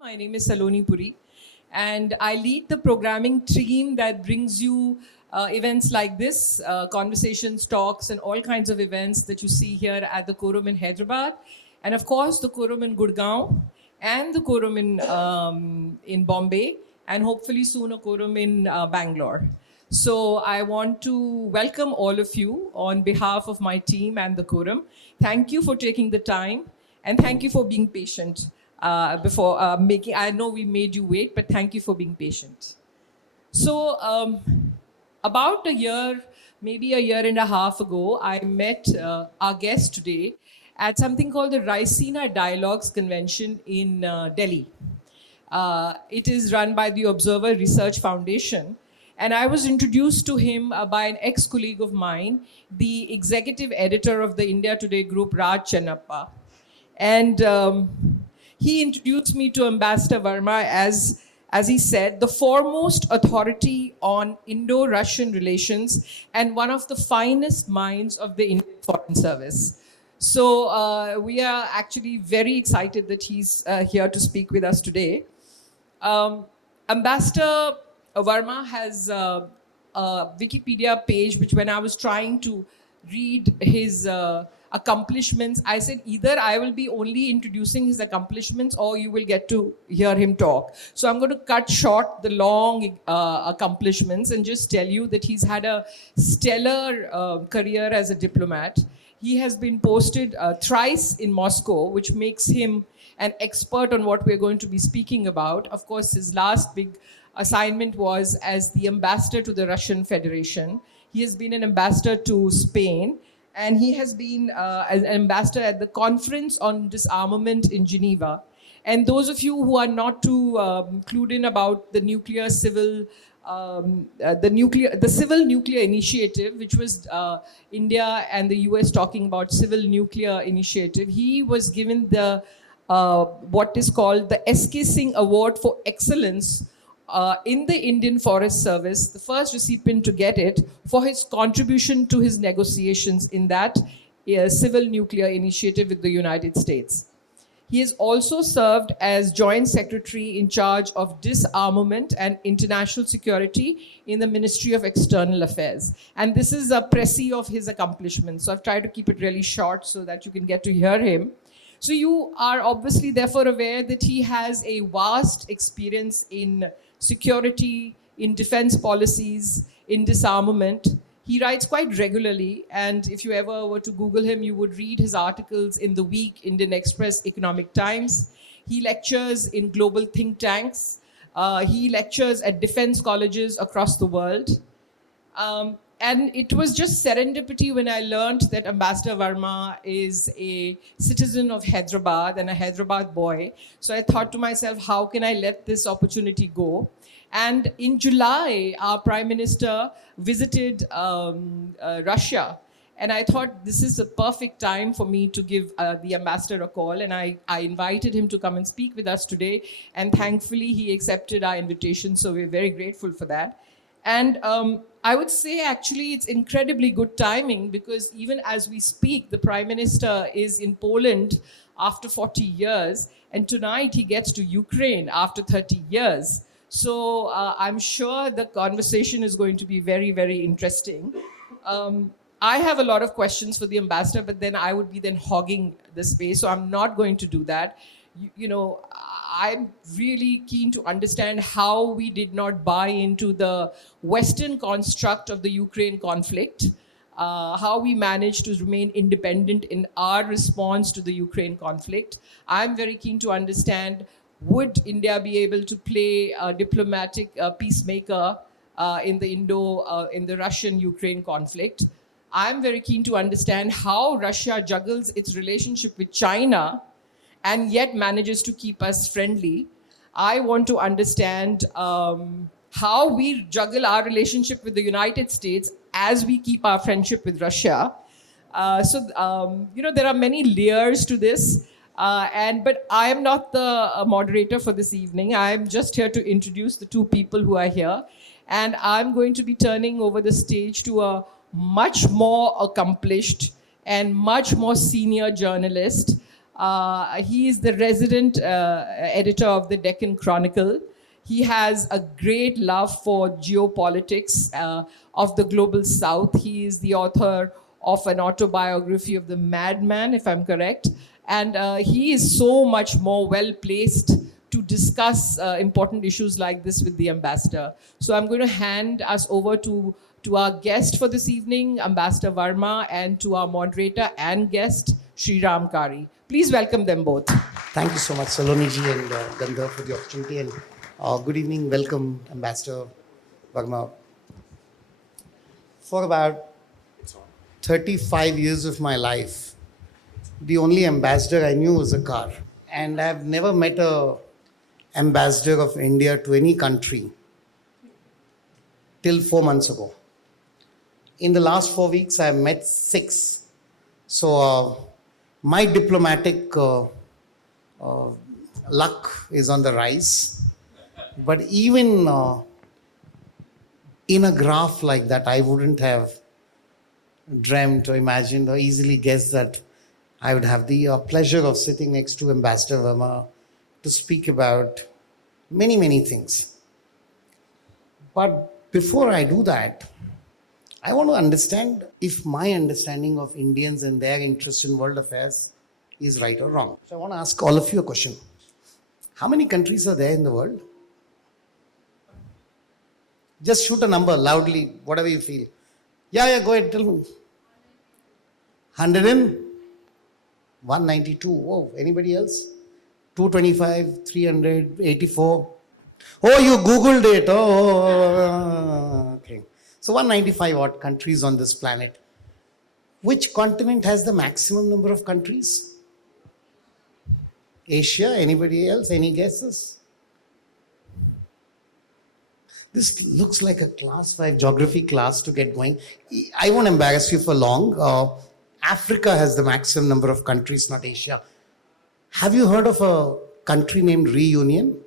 My name is Saloni Puri, and I lead the programming team that brings you events like this, conversations, talks, and all kinds of events that you see here at the Quorum in Hyderabad, and of course the Quorum in Gurgaon, and the Quorum in Bombay, and hopefully soon a Quorum in Bangalore. So I want to welcome all of you on behalf of my team and the Quorum. Thank you for taking the time, and thank you for being patient before making. I know we made you wait, but thank you for being patient. So about a year, maybe a year and a half ago, I met our guest today at something called the Raisina Dialogues Convention in Delhi. It is run by the Observer Research Foundation. And I was introduced to him by an ex-colleague of mine, the executive editor of the India Today group, Raj Chennappa. And he introduced me to Ambassador Verma as he said, the foremost authority on Indo-Russian relations and one of the finest minds of the Indian Foreign Service. So we are actually very excited that he's here to speak with us today. Ambassador Verma has a Wikipedia page, which when I was trying to read his accomplishments, I said either I will be only introducing his accomplishments or you will get to hear him talk. So I'm going to cut short the long accomplishments and just tell you that he's had a stellar career as a diplomat. He has been posted thrice in Moscow, which makes him an expert on what we're going to be speaking about. Of course, his last big assignment was as the ambassador to the Russian Federation. He has been an ambassador to Spain, and he has been an ambassador at the Conference on Disarmament in Geneva. And those of you who are not too clued in about the civil nuclear initiative, which was India and the US talking about civil nuclear initiative, he was given the what is called the S.K. Singh Award for Excellence in the Indian Forest Service, the first recipient to get it for his contribution to his negotiations in that civil nuclear initiative with the United States. He has also served as Joint Secretary in charge of Disarmament and International Security in the Ministry of External Affairs. And this is a précis of his accomplishments. So I've tried to keep it really short so that you can get to hear him. So you are obviously therefore aware that he has a vast experience in security, in defense policies, in disarmament. He writes quite regularly, and if you ever were to Google him, you would read his articles in The Week, Indian Express, Economic Times. He lectures in global think tanks. He lectures at defense colleges across the world. And it was just serendipity when I learned that Ambassador Verma is a citizen of Hyderabad and a Hyderabad boy. So I thought to myself, how can I let this opportunity go? And in July, our Prime Minister visited Russia. And I thought this is a perfect time for me to give the ambassador a call. And I invited him to come and speak with us today. And thankfully, he accepted our invitation. So we're very grateful for that. And I would say actually it's incredibly good timing because even as we speak, the Prime Minister is in Poland after 40 years. And tonight he gets to Ukraine after 30 years. So I'm sure the conversation is going to be very, very interesting. I have a lot of questions for the ambassador, but then I would be then hogging the space. So I'm not going to do that. You know, I'm really keen to understand how we did not buy into the Western construct of the Ukraine conflict, how we managed to remain independent in our response to the Ukraine conflict. I'm very keen to understand, would India be able to play a diplomatic peacemaker in the Russian-Ukraine conflict? I'm very keen to understand how Russia juggles its relationship with China and yet manages to keep us friendly. I want to understand how we juggle our relationship with the United States as we keep our friendship with Russia. You know, there are many layers to this. But I am not the moderator for this evening. I'm just here to introduce the two people who are here. And I'm going to be turning over the stage to a much more accomplished and much more senior journalist, He is the resident editor of the Deccan Chronicle. He has a great love for geopolitics of the global south. He is the author of an autobiography of the madman, if I'm correct. And he is so much more well placed to discuss important issues like this with the ambassador. So I'm going to hand us over to our guest for this evening, Ambassador Verma, and to our moderator and guest, Sriram Kari. Please welcome them both. Thank you so much, Saloni ji and Gandhar, for the opportunity. And good evening, welcome, Ambassador Verma. For about 35 years of my life, the only ambassador I knew was a car. And I've never met a ambassador of India to any country till 4 months ago. In the last 4 weeks, I've met 6. So my diplomatic luck is on the rise. But even in a graph like that, I wouldn't have dreamt or imagined or easily guessed that I would have the pleasure of sitting next to Ambassador Verma to speak about many, many things. But before I do that, I want to understand if my understanding of Indians and their interest in world affairs is right or wrong. So I want to ask all of you a question. How many countries are there in the world? Just shoot a number loudly, whatever you feel. Yeah, go ahead, tell me. 100 and 192. Whoa, anybody else? 225, 384. Oh, you Googled it. Oh, okay. So 195 odd countries on this planet. Which continent has the maximum number of countries? Asia? Anybody else? Any guesses? This looks like a class 5 geography class to get going. I won't embarrass you for long. Africa has the maximum number of countries, not Asia. Have you heard of a country named Reunion?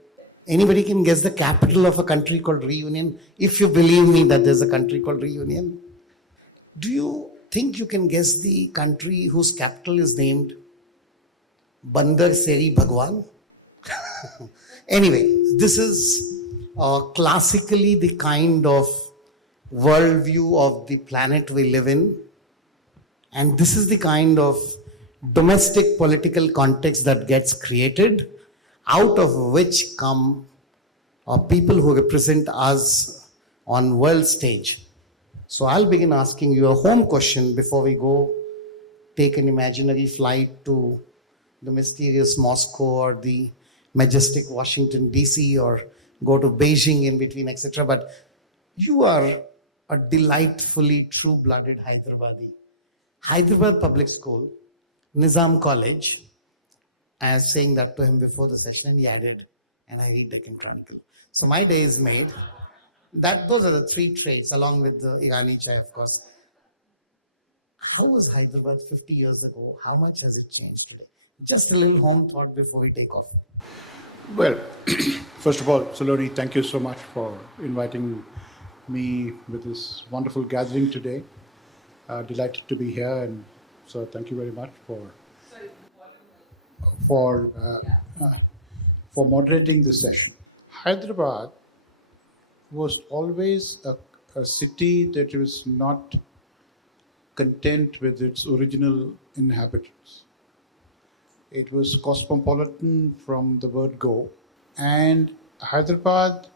Anybody can guess the capital of a country called Reunion? If you believe me that there's a country called Reunion. Do you think you can guess the country whose capital is named Bandar Seri Bhagwan? Anyway, this is classically the kind of worldview of the planet we live in. And this is the kind of domestic political context that gets created, out of which come people who represent us on world stage. So I'll begin asking you a home question before we go take an imaginary flight to the mysterious Moscow or the majestic Washington, D.C. or go to Beijing in between, etc. But you are a delightfully true-blooded Hyderabadi. Hyderabad Public School, Nizam College. I was saying that to him before the session and he added, and I read Deccan Chronicle. So my day is made. Those are the 3 traits, along with the Irani chai, of course. How was Hyderabad 50 years ago? How much has it changed today? Just a little home thought before we take off. Well, first of all, Saloni, thank you so much for inviting me with this wonderful gathering today. Delighted to be here, and so thank you very much for moderating this session. Hyderabad was always a city that was not content with its original inhabitants. It was cosmopolitan from the word go, and Hyderabad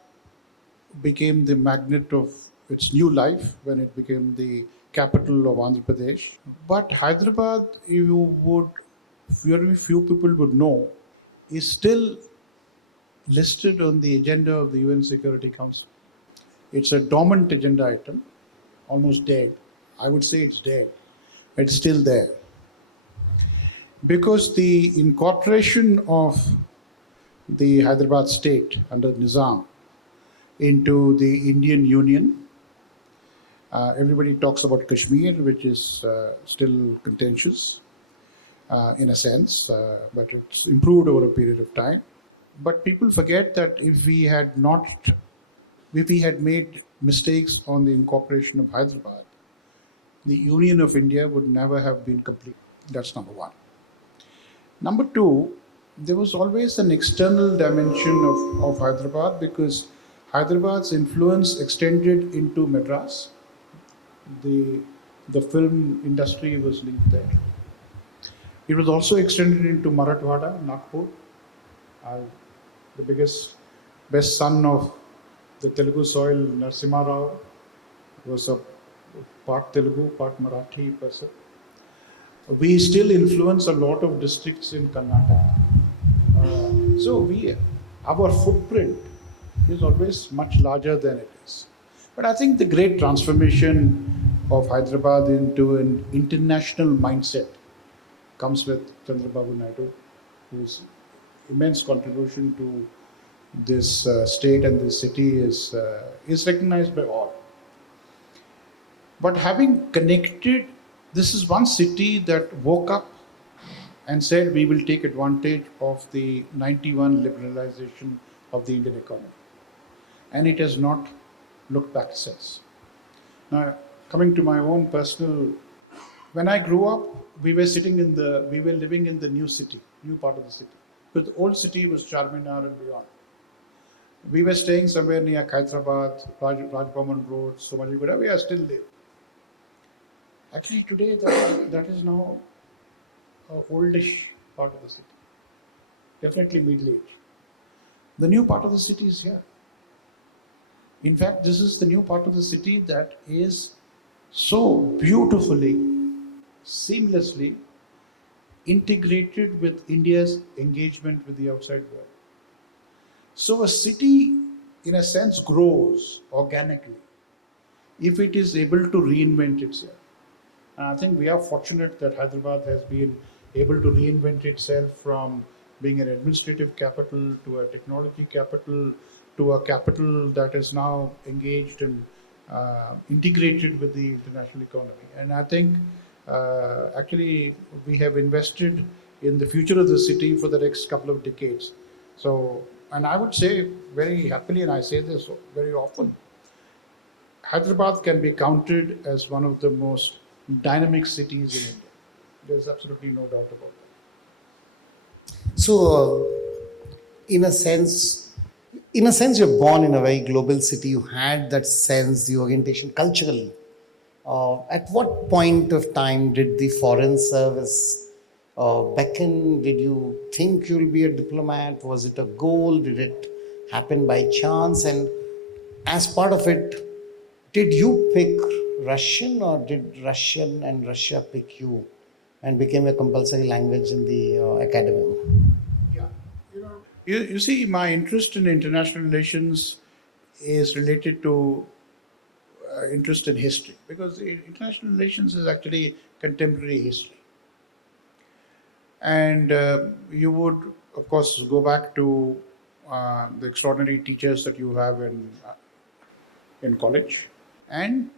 became the magnet of its new life when it became the capital of Andhra Pradesh. But Hyderabad, very few people would know, is still listed on the agenda of the UN Security Council. It's a dormant agenda item, almost dead. I would say it's dead. It's still there. Because the incorporation of the Hyderabad state under Nizam into the Indian Union, everybody talks about Kashmir, which is still contentious in a sense, but it's improved over a period of time. But people forget that if we had made mistakes on the incorporation of Hyderabad, the Union of India would never have been complete. That's number one. Number two, there was always an external dimension of Hyderabad because Hyderabad's influence extended into Madras. The, the film industry was linked there. It was also extended into Marathwada, Nagpur, uh, the best son of the Telugu soil, Narasimha Rao, was a part Telugu, part Marathi person. We still influence a lot of districts in Karnataka. Our footprint is always much larger than it is. But I think the great transformation of Hyderabad into an international mindset comes with Chandrababu Naidu, whose immense contribution to this state and this city is recognized by all. But having connected, this is one city that woke up and said we will take advantage of the 91 liberalization of the Indian economy. And it has not looked back since. Now, coming to my own personal, when I grew up, we were living in the new city, new part of the city. Because the old city was Charminar and beyond. We were staying somewhere near Hyderabad, Rajbhavan Road, Somajiguda, we are still there. Actually, today that is now an oldish part of the city. Definitely middle age. The new part of the city is here. In fact, this is the new part of the city that is so beautifully, seamlessly integrated with India's engagement with the outside world. So a city, in a sense, grows organically if it is able to reinvent itself. And I think we are fortunate that Hyderabad has been able to reinvent itself from being an administrative capital to a technology capital to a capital that is now engaged and integrated with the international economy. And I think actually we have invested in the future of the city for the next couple of decades. So, and I would say very happily, and I say this very often, Hyderabad can be counted as one of the most dynamic cities in India. There's absolutely no doubt about that. So, in a sense, you're born in a very global city. You had that sense, the orientation culturally. At what point of time did the foreign service beckon? Did you think you'll be a diplomat? Was it a goal? Did it happen by chance? And as part of it, did you pick Russian or did Russian and Russia pick you and became a compulsory language in the academy? Yeah. You see, my interest in international relations is related to interest in history because international relations is actually contemporary history. And you would, of course, go back to the extraordinary teachers that you have in college. And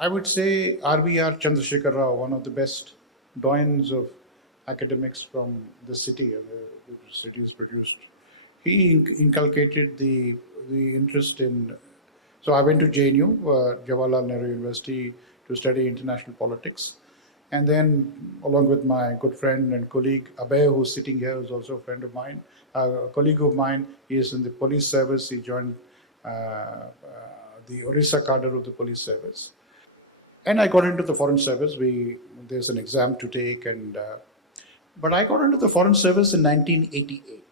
I would say R.B.R. Chandrasekhar Rao, one of the best doyens of academics from the city, the city is produced. He inculcated the interest in. So I went to JNU, Jawaharlal Nehru University, to study international politics. And then, along with my good friend and colleague Abhay, who's sitting here, who's also a friend of mine, a colleague of mine, he is in the police service. He joined the Orissa cadre of the police service. And I got into the foreign service. There's an exam to take, but I got into the foreign service in 1988,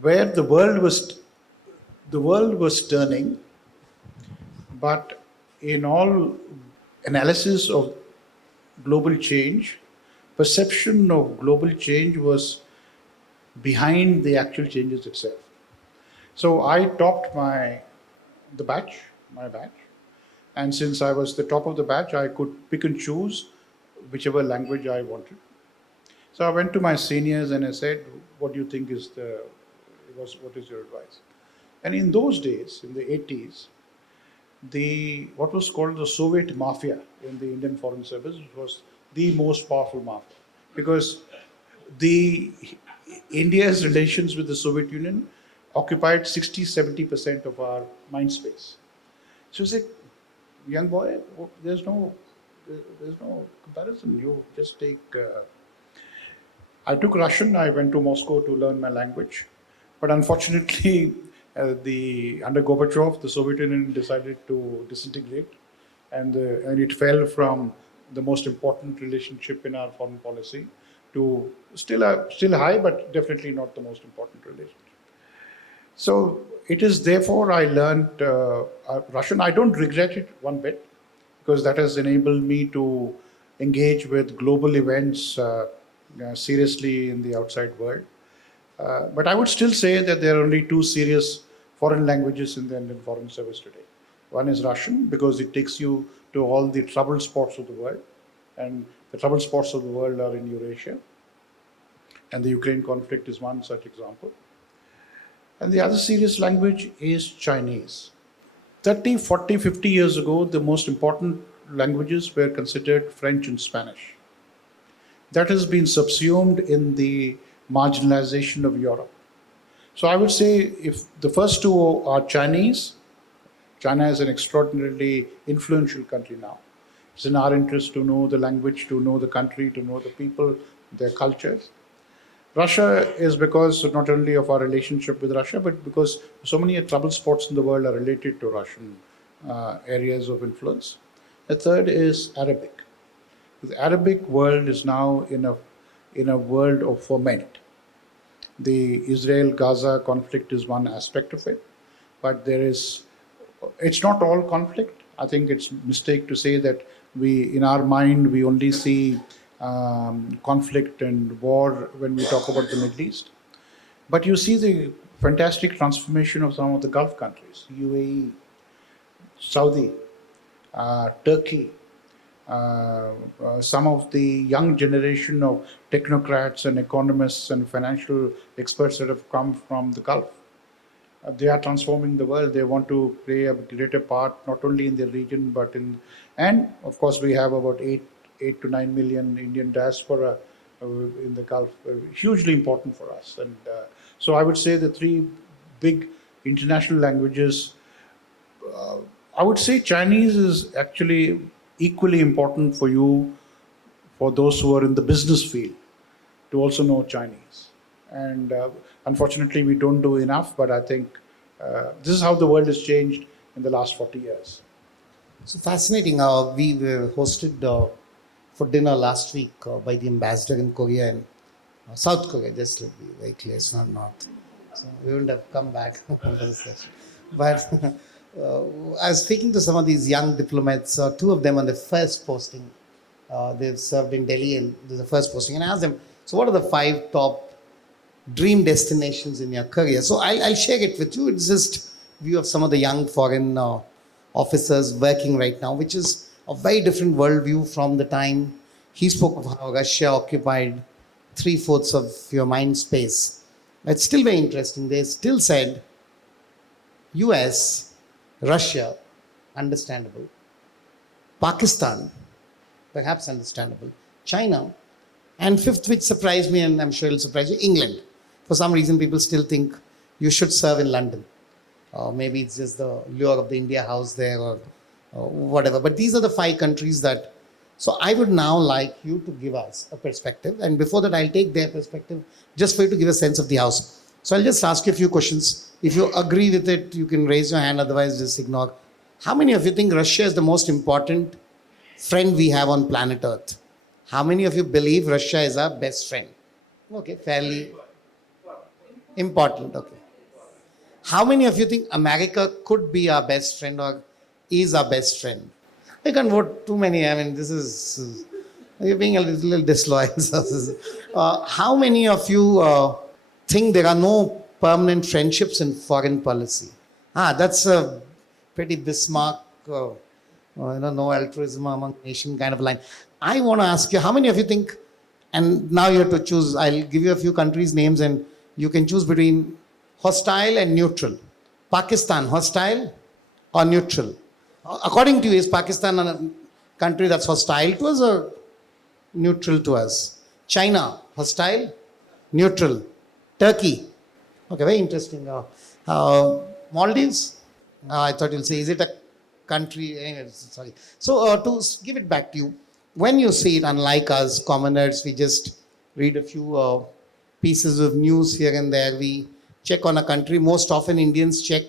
where the world was turning. But in all analysis of global change, perception of global change was behind the actual changes itself. So I topped my batch, and since I was the top of the batch, I could pick and choose whichever language I wanted. So I went to my seniors and I said, "What do you think what is your advice?" And in those days, in the 80s, what was called the Soviet mafia in the Indian Foreign Service was the most powerful mafia because India's relations with the Soviet Union occupied 60-70% of our mind space. So I said, young boy, there's no comparison. You just take. I took Russian. I went to Moscow to learn my language. But unfortunately, under Gorbachev, the Soviet Union decided to disintegrate, and it fell from the most important relationship in our foreign policy to still high, but definitely not the most important relationship. So it is therefore I learned Russian. I don't regret it one bit because that has enabled me to engage with global events seriously in the outside world. But I would still say that there are only two serious foreign languages in the Indian Foreign Service today. One is Russian because it takes you to all the troubled spots of the world, and the troubled spots of the world are in Eurasia, and the Ukraine conflict is one such example. And the other serious language is Chinese. 30, 40, 50 years ago, the most important languages were considered French and Spanish. That has been subsumed in the marginalization of Europe. So I would say if the first two are Chinese, China is an extraordinarily influential country now. It's in our interest to know the language, to know the country, to know the people, their cultures. Russia is because not only of our relationship with Russia, but because so many troubled spots in the world are related to Russian areas of influence. The third is Arabic. The Arabic world is now in a world of ferment. The Israel-Gaza conflict is one aspect of it, but it's not all conflict. I think it's a mistake to say that in our mind, we only see conflict and war when we talk about the Middle East. But you see the fantastic transformation of some of the Gulf countries, UAE, Saudi, Turkey, some of the young generation of technocrats and economists and financial experts that have come from the Gulf. They are transforming the world. They want to play a greater part, not only in their region, but and of course we have about 8 to 9 million Indian diaspora in the Gulf, hugely important for us. And so I would say the three big international languages, I would say Chinese is actually equally important for you, for those who are in the business field, to also know Chinese. And unfortunately, we don't do enough, but I think this is how the world has changed in the last 40 years. So fascinating. We were hosted for dinner last week by the ambassador in Korea and South Korea, just to be very clear, it's not North. So we wouldn't have come back for this session. But I was speaking to some of these young diplomats, two of them on the first posting. They've served in Delhi and this is the first posting. And I asked them, so what are the 5 top dream destinations in your career? So I'll share it with you. It's just view of some of the young foreign officers working right now, which is a very different worldview from the time he spoke of how Russia occupied 3/4 of your mind space. It's still very interesting. They still said US, Russia, understandable. Pakistan, perhaps understandable. China, and fifth, which surprised me, and I'm sure it'll surprise you, England. For some reason, people still think you should serve in London. Maybe it's just the lure of the India House there or whatever. But these are the 5 countries that. So I would now like you to give us a perspective. And before that, I'll take their perspective just for you to give a sense of the house. So I'll just ask you a few questions. If you agree with it, you can raise your hand. Otherwise, just ignore. How many of you think Russia is the most important friend we have on planet Earth? How many of you believe Russia is our best friend? Okay, fairly important. Okay. How many of you think America could be our best friend or is our best friend? I can't vote too many. I mean, this is, you're being a little disloyal. How many of you think there are no permanent friendships in foreign policy? That's a pretty Bismarck, no altruism among nation kind of line. I want to ask you, how many of you think, and now you have to choose, I'll give you a few countries' names and you can choose between hostile and neutral. Pakistan, hostile or neutral? According to you, is Pakistan a country that's hostile to us or neutral to us? China, hostile, neutral. Turkey, okay, very interesting. Maldives, I thought you'll say, is it a country? Sorry. So to give it back to you, when you see it, unlike us commoners, we just read a few pieces of news here and there. We check on a country. Most often Indians check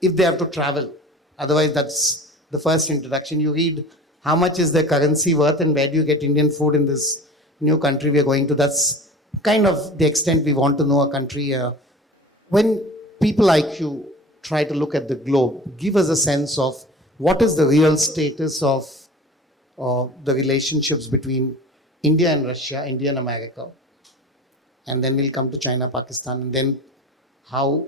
if they have to travel. Otherwise, that's the first introduction. You read how much is their currency worth and where do you get Indian food in this new country we are going to. That's kind of the extent we want to know a country. When people like you try to look at the globe, give us a sense of what is the real status of the relationships between India and Russia, India and America, and then we'll come to China, Pakistan, and then how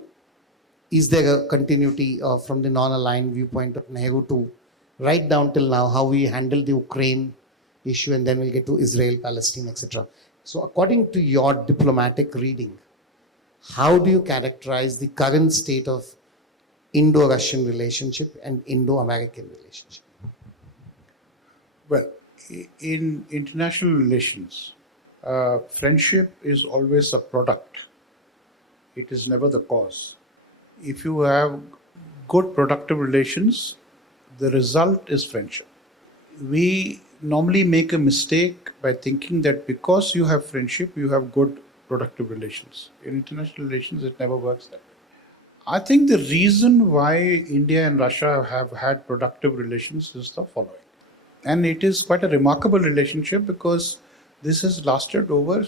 is there a continuity from the non-aligned viewpoint of Nehru to right down till now, how we handle the Ukraine issue, and then we'll get to Israel, Palestine, etc. So according to your diplomatic reading, how do you characterize the current state of Indo-Russian relationship and Indo-American relationship? Well, in international relations, friendship is always a product. It is never the cause. If you have good productive relations, the result is friendship. We normally make a mistake by thinking that because you have friendship, you have good productive relations. In international relations, it never works that way. I think the reason why India and Russia have had productive relations is the following. And it is quite a remarkable relationship because this has lasted over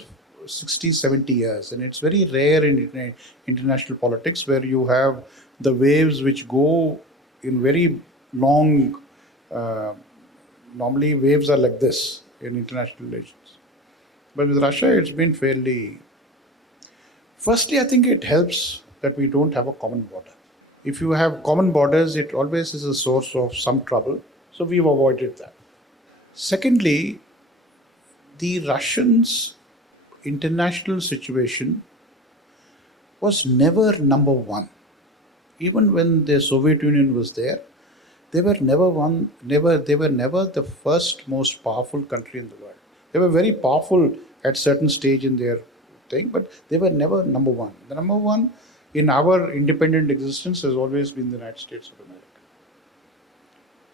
60, 70 years. And it's very rare in international politics where you have the waves which go in very long. Normally, waves are like this in international relations. But with Russia, it's been fairly. Firstly, I think it helps that we don't have a common border. If you have common borders, it always is a source of some trouble. So we've avoided that. Secondly, the Russians' international situation was never number one. Even when the Soviet Union was there, they were never the first most powerful country in the world. They were very powerful at certain stage in their thing, but they were never number one. The number one in our independent existence has always been the United States of America.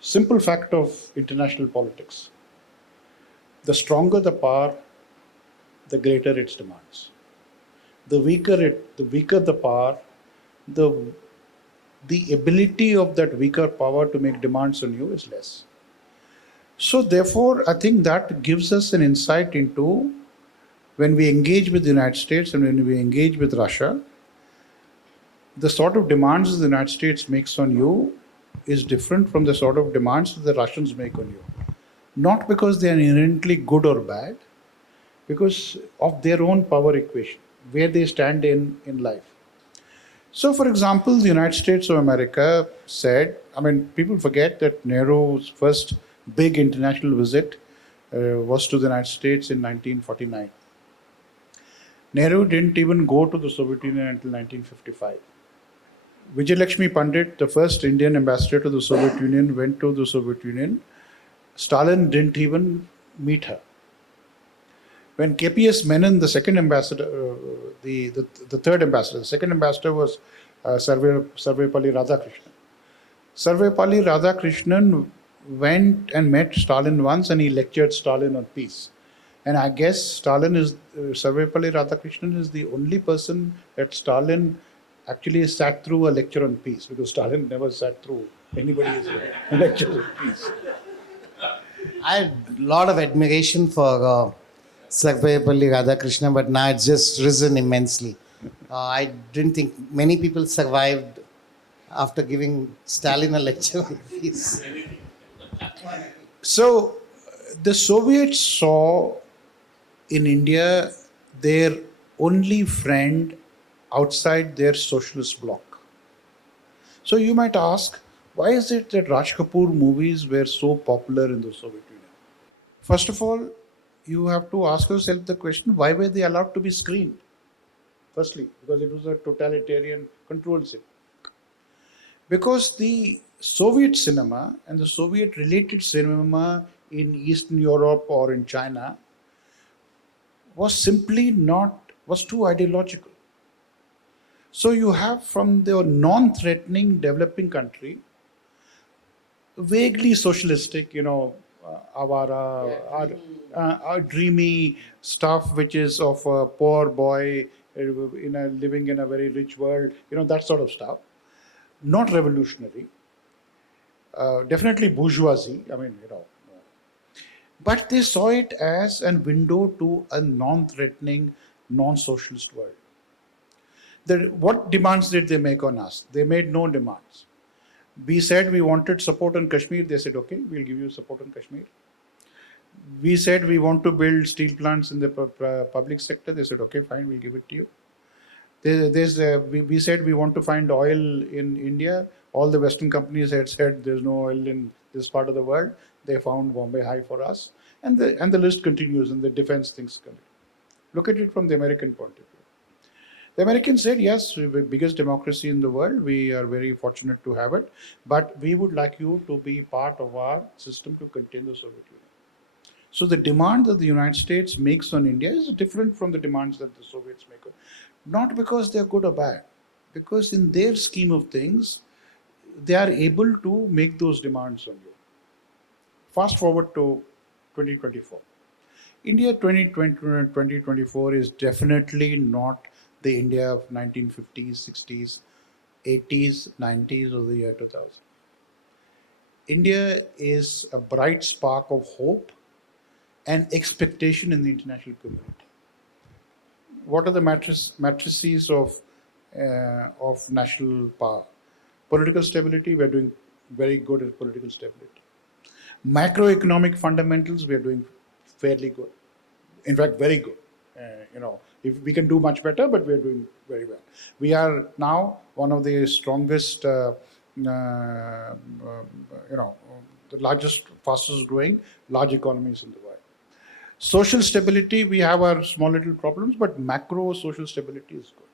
Simple fact of international politics. The stronger the power, the greater its demands. The weaker the power, the ability of that weaker power to make demands on you is less. So therefore, I think that gives us an insight into when we engage with the United States and when we engage with Russia, the sort of demands the United States makes on you is different from the sort of demands that the Russians make on you. Not because they are inherently good or bad, because of their own power equation, where they stand in life. So, for example, the United States of America said, people forget that Nehru's first big international visit was to the United States in 1949. Nehru didn't even go to the Soviet Union until 1955. Vijayalakshmi Pandit, the first Indian ambassador to the Soviet Union, went to the Soviet Union. Stalin didn't even meet her. When KPS Menon, the second ambassador, the third ambassador, the second ambassador was Sarvepalli Radhakrishnan. Sarvepalli Radhakrishnan went and met Stalin once and he lectured Stalin on peace. And I guess Sarvepalli Radhakrishnan is the only person that Stalin actually sat through a lecture on peace, because Stalin never sat through anybody's lectures on peace. I had a lot of admiration for Sarvepalli Radhakrishnan, but now it's just risen immensely. I didn't think many people survived after giving Stalin a lecture on peace. So the Soviets saw in India their only friend outside their socialist bloc. So you might ask, why is it that Raj Kapoor movies were so popular in the Soviet Union? First of all, you have to ask yourself the question, why were they allowed to be screened? Firstly, because it was a totalitarian controlled cinema. Because the Soviet cinema and the Soviet related cinema in Eastern Europe or in China was too ideological. So you have from the non-threatening developing country, vaguely socialistic, avara, dreamy stuff which is of a poor boy living in a very rich world, that sort of stuff. Not revolutionary, definitely bourgeoisie, but they saw it as a window to a non-threatening, non-socialist world. What demands did they make on us? They made no demands. We said we wanted support on Kashmir. They said, okay, we'll give you support on Kashmir. We said we want to build steel plants in the public sector. They said, okay, fine, we'll give it to you. We said we want to find oil in India. All the Western companies had said there's no oil in this part of the world. They found Bombay High for us. And the list continues, and the defense things come. Look at it from the American point of view. The Americans said, yes, we're the biggest democracy in the world. We are very fortunate to have it. But we would like you to be part of our system to contain the Soviet Union. So the demand that the United States makes on India is different from the demands that the Soviets make. Not because they're good or bad, because in their scheme of things, they are able to make those demands on you. Fast forward to 2024. India 2024 is definitely not the India of 1950s, 60s, 80s, 90s, or the year 2000. India is a bright spark of hope and expectation in the international community. What are the matrices of national power? Political stability, we are doing very good at political stability. Macroeconomic fundamentals, we are doing fairly good. In fact, very good. If we can do much better, but we are doing very well. We are now one of the strongest, the largest, fastest growing large economies in the world. Social stability, we have our small little problems, but macro social stability is good.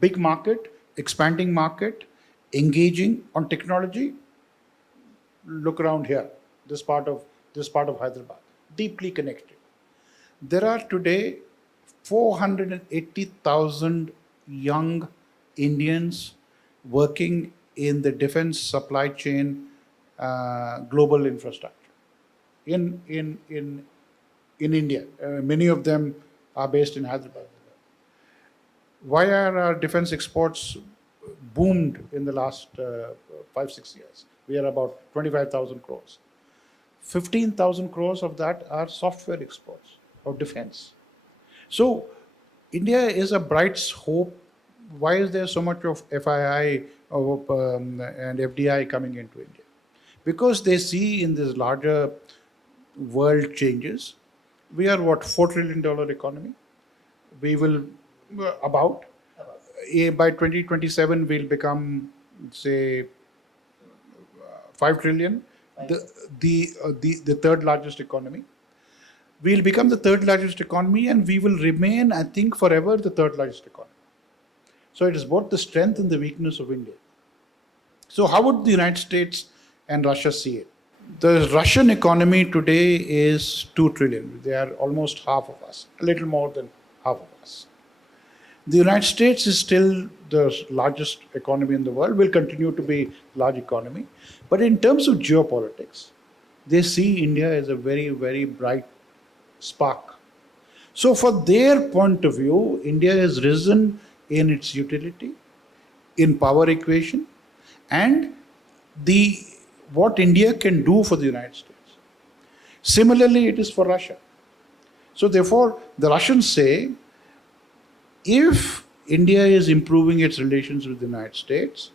Big market, expanding market, engaging on technology. Look around here, this part of Hyderabad, deeply connected. There are today 480,000 young Indians working in the defense supply chain global infrastructure in India. Many of them are based in Hyderabad. Why are our defense exports boomed in the last 5-6 years? We are about 25,000 crores. 15,000 crores of that are software exports of defense. So India is a bright hope. Why is there so much of FII and FDI coming into India? Because they see in this larger world changes. We are what, $4 trillion economy? We will by 2027 we'll become, say, 5 trillion, the third largest economy. We'll become the third largest economy, and we will remain, I think, forever the third largest economy. So it is both the strength and the weakness of India. So how would the United States and Russia see it? The Russian economy today is 2 trillion. They are almost half of us, a little more than half of us. The United States is still the largest economy in the world, will continue to be a large economy. But in terms of geopolitics, they see India as a very, very bright spark. So for their point of view, India has risen in its utility, in power equation, and what India can do for the United States. Similarly, it is for Russia. So therefore, the Russians say, if India is improving its relations with the United States,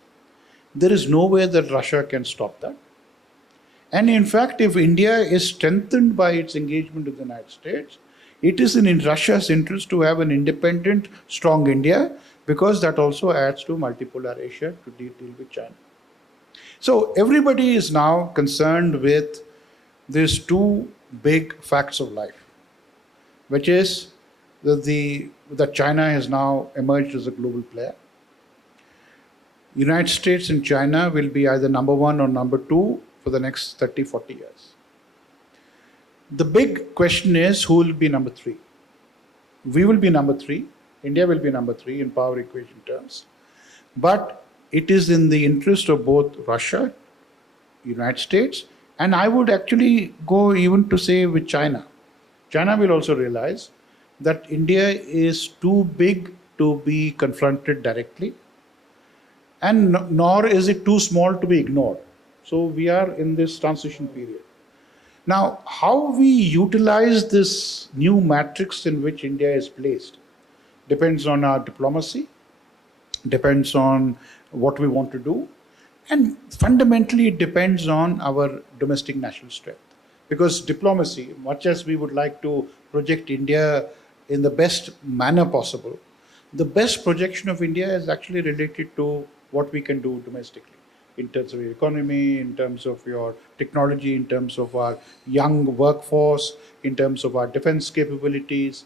there is no way that Russia can stop that. And in fact, if India is strengthened by its engagement with the United States, it is in Russia's interest to have an independent, strong India, because that also adds to multipolar Asia to deal with China. So everybody is now concerned with these two big facts of life, which is that China has now emerged as a global player. United States and China will be either number one or number two for the next 30, 40 years. The big question is, who will be number three? We will be number three. India will be number three in power equation terms. But it is in the interest of both Russia, United States, And I would actually go even to say with China. China will also realize that India is too big to be confronted directly, and nor is it too small to be ignored. So we are in this transition period. Now, how we utilize this new matrix in which India is placed depends on our diplomacy, depends on what we want to do, and fundamentally it depends on our domestic national strength. Because diplomacy, much as we would like to project India in the best manner possible, the best projection of India is actually related to what we can do domestically in terms of your economy, in terms of your technology, in terms of our young workforce, in terms of our defense capabilities.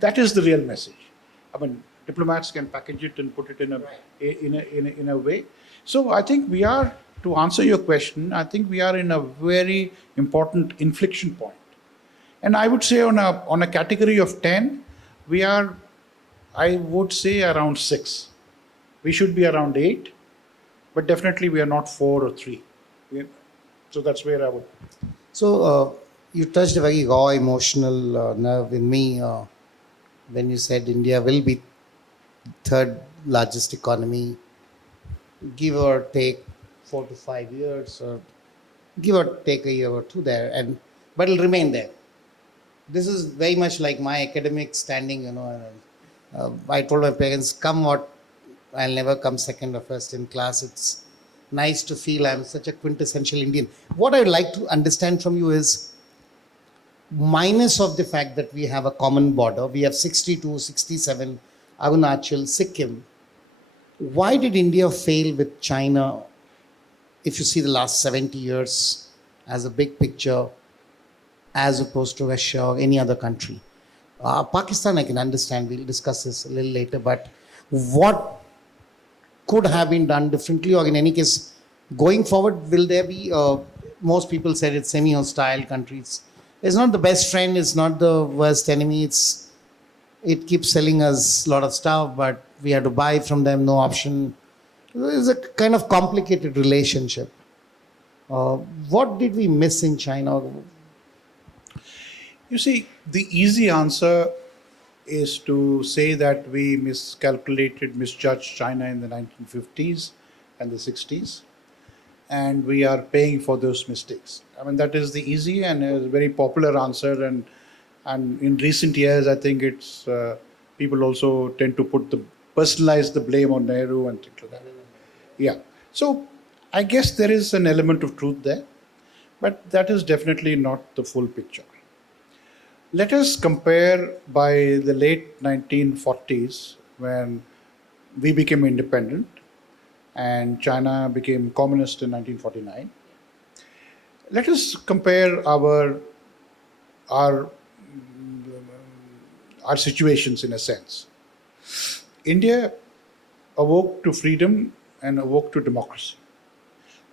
That is the real message. I mean, diplomats can package it and put it in a way. So I think we are, to answer your question, I think we are in a very important inflection point. And I would say on a category of 10, we are, I would say, around 6. We should be around 8, but definitely we are not 4 or 3. So that's where I would. So you touched a very raw emotional nerve in me when you said India will be third largest economy, give or take 4 to 5 years, or give or take a year or two there, and but it'll remain there. This is very much like my academic standing, you know. I told my parents, come what, I'll never come second or first in class. It's nice to feel I'm such a quintessential Indian. What I'd like to understand from you is, minus of the fact that we have a common border, we have 62, 67, Arunachal, Sikkim. Why did India fail with China, if you see the last 70 years as a big picture, as opposed to Russia or any other country? Pakistan, I can understand, we'll discuss this a little later, but what could have been done differently, or in any case, going forward, will there be, most people said it's semi-hostile countries. It's not the best friend, it's not the worst enemy, it keeps selling us a lot of stuff, but we have to buy from them, no option. It's a kind of complicated relationship. What did we miss in China? You see, the easy answer is to say that we misjudged China in the 1950s and the 60s, and we are paying for those mistakes. I mean, that is the easy and a very popular answer, and in recent years, I think it's people also tend to personalize the blame on Nehru and things like that. Yeah. So I guess there is an element of truth there, but that is definitely not the full picture. Let us compare by the late 1940s, when we became independent and China became communist in 1949. Let us compare our situations in a sense. India awoke to freedom and awoke to democracy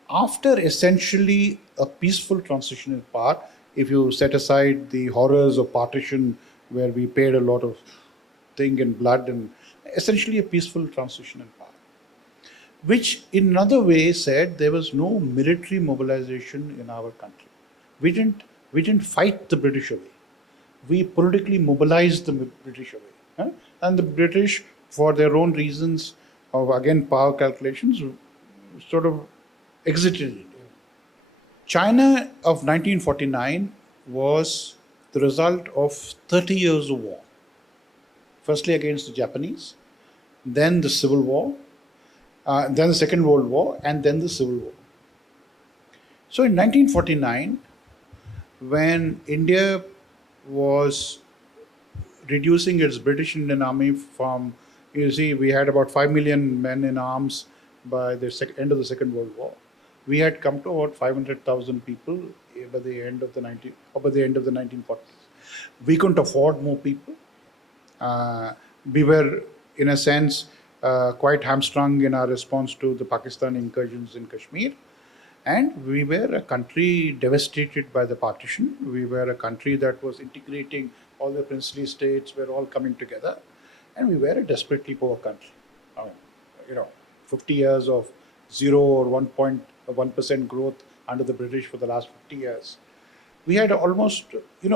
after essentially a peaceful transition in power. If you set aside the horrors of partition, where we paid a lot of thing in blood, and essentially a peaceful transition in power, which in another way said there was no military mobilization in our country. We didn't fight the British away. We politically mobilized the British away. Huh? And the British, for their own reasons of, again, power calculations, sort of exited India. China of 1949 was the result of 30 years of war. Firstly against the Japanese, then the Civil War, then the Second World War, and then the Civil War. So in 1949, when India was reducing its British Indian Army from, you see, we had about 5 million men in arms by the end of the Second World War. We had come to about 500,000 people by the end of the 1940s. We couldn't afford more people. We were, in a sense, quite hamstrung in our response to the Pakistan incursions in Kashmir. And we were a country devastated by the partition. We were a country that was integrating all the princely states, were all coming together. And we were a desperately poor country. I mean, 50 years of 0 or 1% growth under the British for the last 50 years. We had almost, we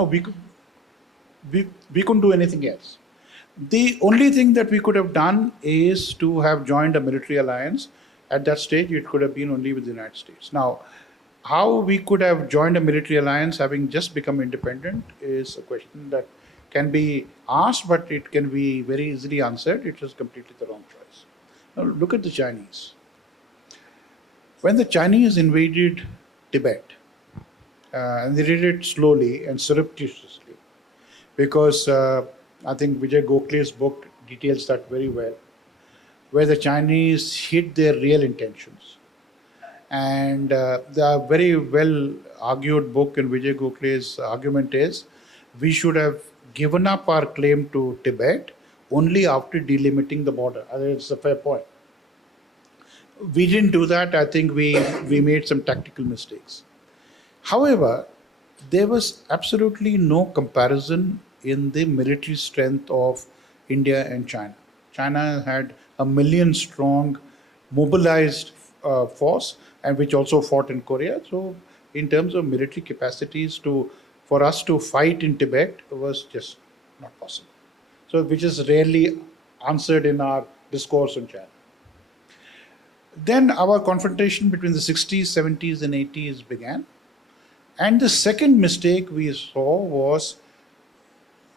couldn't do anything else. The only thing that we could have done is to have joined a military alliance. At that stage, it could have been only with the United States. Now, how we could have joined a military alliance having just become independent is a question that can be asked, but it can be very easily answered. It was completely the wrong choice. Now, look at the Chinese. When the Chinese invaded Tibet, and they did it slowly and surreptitiously, because I think Vijay Gokhale's book details that very well, where the Chinese hid their real intentions. And the very well argued book in Vijay Gokhale's argument is, we should have given up our claim to Tibet only after delimiting the border. I think it's a fair point. We didn't do that. I think we made some tactical mistakes. However, there was absolutely no comparison in the military strength of India and China. China had 1 million strong mobilized force, and which also fought in Korea. So in terms of military capacities for us to fight in Tibet was just not possible. So which is rarely answered in our discourse on China. Then our confrontation between the 60s, 70s, and 80s began. And the second mistake we saw was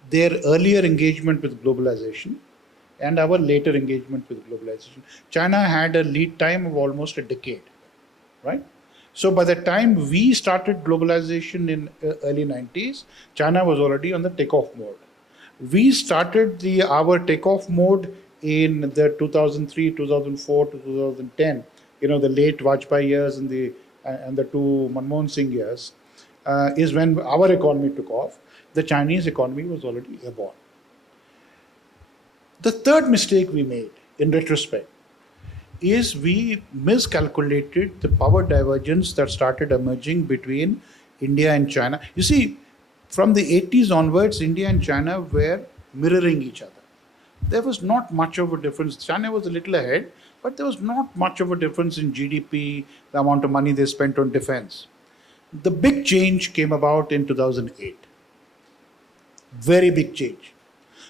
their earlier engagement with globalization and our later engagement with globalization. China had a lead time of almost a decade, right? So by the time we started globalization in early 90s, China was already on the takeoff mode. We started our takeoff mode in the 2003, 2004 to 2010, the late Vajpayee years and the two Manmohan Singh years, is when our economy took off. The Chinese economy was already airborne. The third mistake we made, in retrospect, is we miscalculated the power divergence that started emerging between India and China. You see, from the 80s onwards, India and China were mirroring each other. There was not much of a difference. China was a little ahead, but there was not much of a difference in GDP, the amount of money they spent on defense. The big change came about in 2008. Very big change,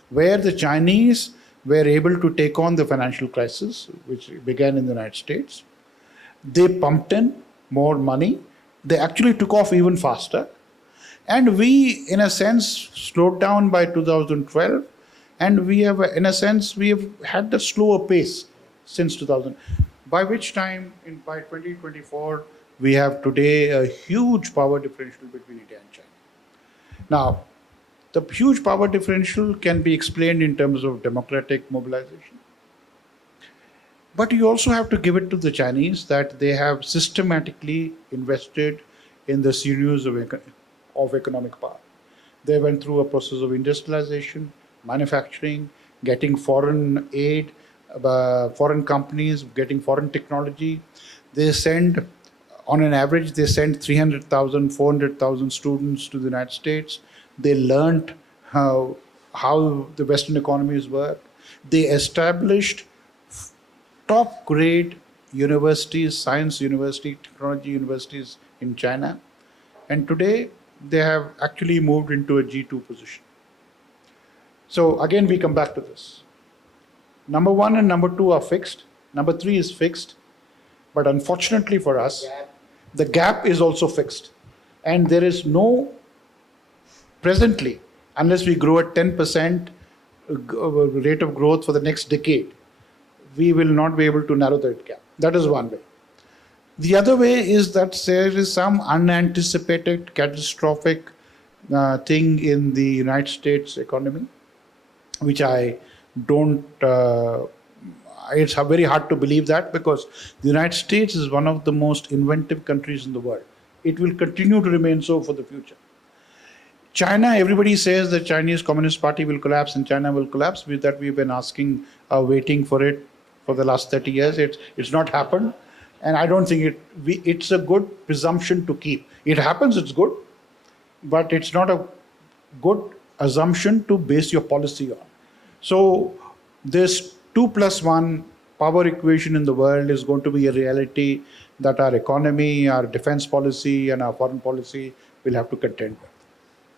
where the Chinese were able to take on the financial crisis, which began in the United States. They pumped in more money. They actually took off even faster. And we, in a sense, slowed down by 2012. And we have had the slower pace since 2000, by which time, by 2024, we have today a huge power differential between India and China. Now, the huge power differential can be explained in terms of democratic mobilization. But you also have to give it to the Chinese that they have systematically invested in the sinews of economic power. They went through a process of industrialization, manufacturing, getting foreign aid, foreign companies, getting foreign technology. They send, on an average, 300,000, 400,000 students to the United States. They learned how the Western economies work. They established top-grade universities, science university, technology universities in China. And today, they have actually moved into a G2 position. So again, we come back to this. Number 1 and number 2 are fixed. Number 3 is fixed. But unfortunately for us, the gap is also fixed. And there is no, presently, unless we grow at 10% rate of growth for the next decade, we will not be able to narrow that gap. That is one way. The other way is that there is some unanticipated catastrophic thing in the United States economy, which I don't, it's very hard to believe that, because the United States is one of the most inventive countries in the world. It will continue to remain so for the future. China, everybody says the Chinese Communist Party will collapse and China will collapse. With that, we've been asking, waiting for it for the last 30 years. It's not happened. And I don't think it's a good presumption to keep. It happens, it's good, but it's not a good assumption to base your policy on. So this 2 + 1 power equation in the world is going to be a reality that our economy, our defense policy, and our foreign policy will have to contend with.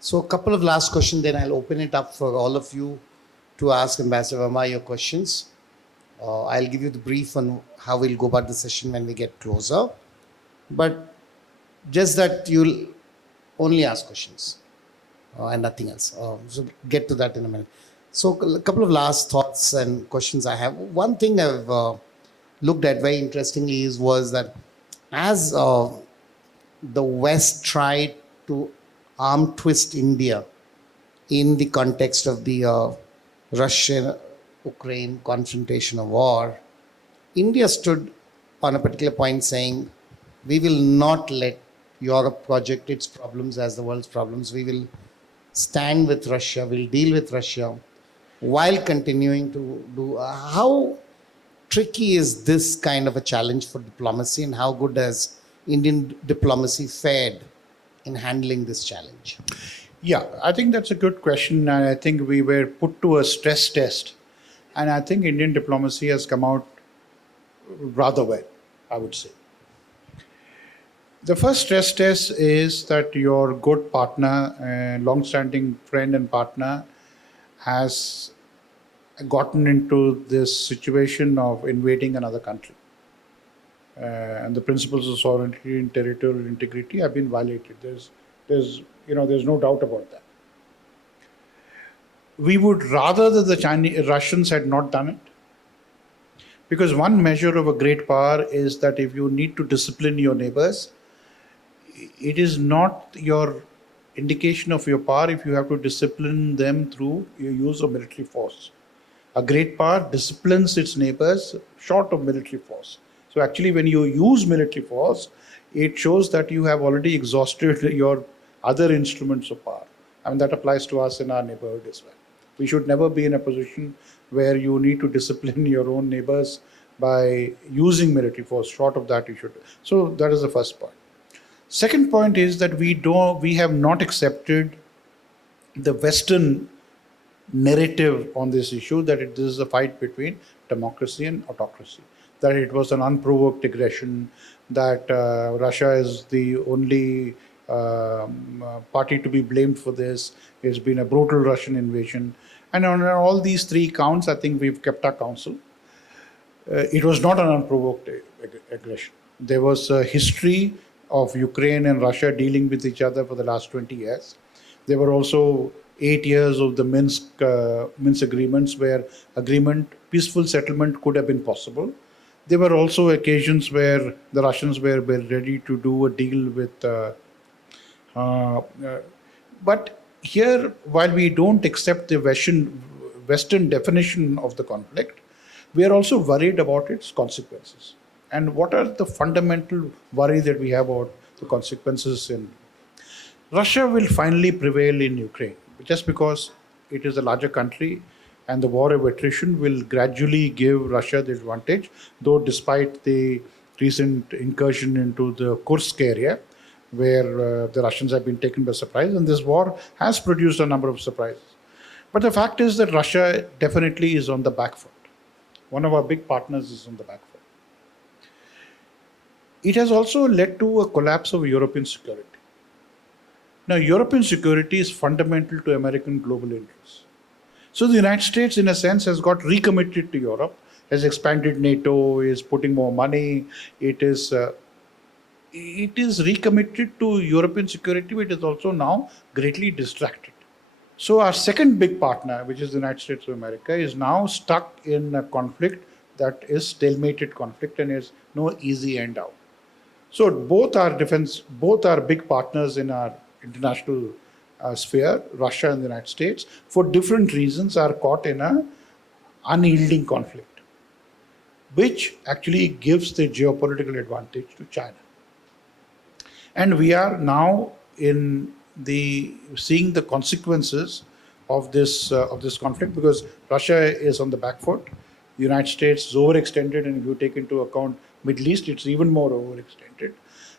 So a couple of last questions, then I'll open it up for all of you to ask Ambassador Verma your questions. I'll give you the brief on how we'll go about the session when we get closer. But just that you'll only ask questions and nothing else. So get to that in a minute. So a couple of last thoughts and questions I have. One thing I've looked at very interestingly was that as the West tried to arm twist India in the context of the Russia-Ukraine confrontation or war, India stood on a particular point saying, we will not let Europe project its problems as the world's problems. We will stand with Russia, we'll deal with Russia while continuing to do. How tricky is this kind of a challenge for diplomacy, and how good has Indian diplomacy fared in handling this challenge? Yeah, I think that's a good question, and I think we were put to a stress test, and I think Indian diplomacy has come out rather well, I would say. The first stress test is that your good partner, long-standing friend and partner, has gotten into this situation of invading another country. And the principles of sovereignty and territorial integrity have been violated. There's no doubt about that. We would rather that the Russians had not done it, because one measure of a great power is that if you need to discipline your neighbors, it is not your indication of your power if you have to discipline them through your use of military force. A great power disciplines its neighbors short of military force. So actually, when you use military force, it shows that you have already exhausted your other instruments of power. I mean, that applies to us in our neighborhood as well. We should never be in a position where you need to discipline your own neighbors by using military force. Short of that, you should. So that is the first point. Second point is that we have not accepted the Western narrative on this issue, that this is a fight between democracy and autocracy, that it was an unprovoked aggression, that Russia is the only party to be blamed for this. It's been a brutal Russian invasion. And on all these three counts, I think we've kept our counsel. It was not an unprovoked aggression. There was a history of Ukraine and Russia dealing with each other for the last 20 years. There were also 8 years of the Minsk agreements where peaceful settlement could have been possible. There were also occasions where the Russians were ready to do a deal with. But here, while we don't accept the Western definition of the conflict, we are also worried about its consequences. And what are the fundamental worry that we have about the consequences in Russia will finally prevail in Ukraine, just because it is a larger country and the war of attrition will gradually give Russia the advantage, though despite the recent incursion into the Kursk area, where the Russians have been taken by surprise, and this war has produced a number of surprises. But the fact is that Russia definitely is on the back foot. One of our big partners is on the back foot. It has also led to a collapse of European security. Now, European security is fundamental to American global interests. So the United States, in a sense, has got recommitted to Europe, has expanded NATO, is putting more money. It is recommitted to European security, but it is also now greatly distracted. So our second big partner, which is the United States of America, is now stuck in a conflict that is stalemated conflict and is no easy end out. So both our big partners in our international sphere, Russia and the United States, for different reasons are caught in an unyielding conflict, which actually gives the geopolitical advantage to China. And we are now seeing the consequences of this conflict, because Russia is on the back foot, the United States is overextended, and if you take into account Middle East, it's even more overextended.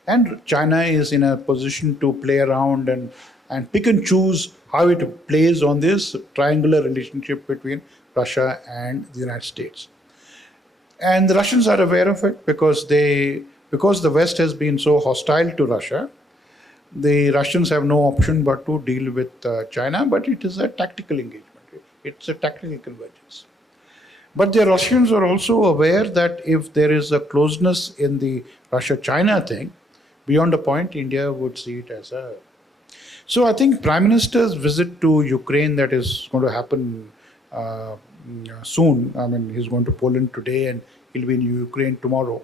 And China is in a position to play around and pick and choose how it plays on this triangular relationship between Russia and the United States. And the Russians are aware of it because the West has been so hostile to Russia. The Russians have no option but to deal with China, but it is a tactical engagement. It's a tactical convergence. But the Russians are also aware that if there is a closeness in the Russia-China thing, beyond a point, India would see it as a. So I think Prime Minister's visit to Ukraine that is going to happen soon. I mean, he's going to Poland today and he'll be in Ukraine tomorrow.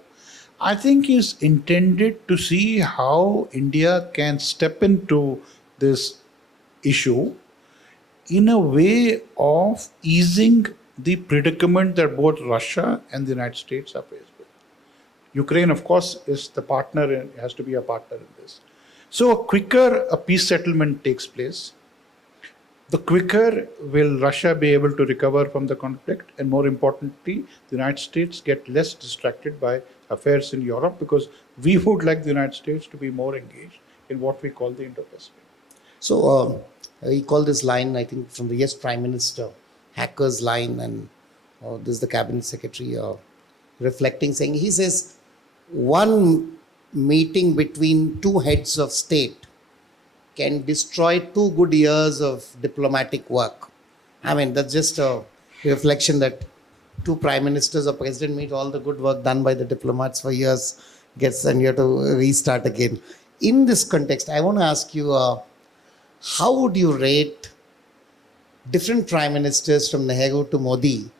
I think is intended to see how India can step into this issue in a way of easing the predicament that both Russia and the United States are faced with. Ukraine, of course, is the partner and has to be a partner in this. So quicker a peace settlement takes place, the quicker will Russia be able to recover from the conflict, and more importantly, the United States get less distracted by affairs in Europe, because we would like the United States to be more engaged in what we call the Indo-Pacific. So he called this line, I think, from the yes Prime Minister, hacker's line, and this is the Cabinet Secretary reflecting, saying, he says, one meeting between two heads of state can destroy 2 good years of diplomatic work. I mean, that's just a reflection that 2 prime ministers or president meet, all the good work done by the diplomats for years gets, and you have to restart again. In this context, I want to ask you, how would you rate different prime ministers from Nehru to Modi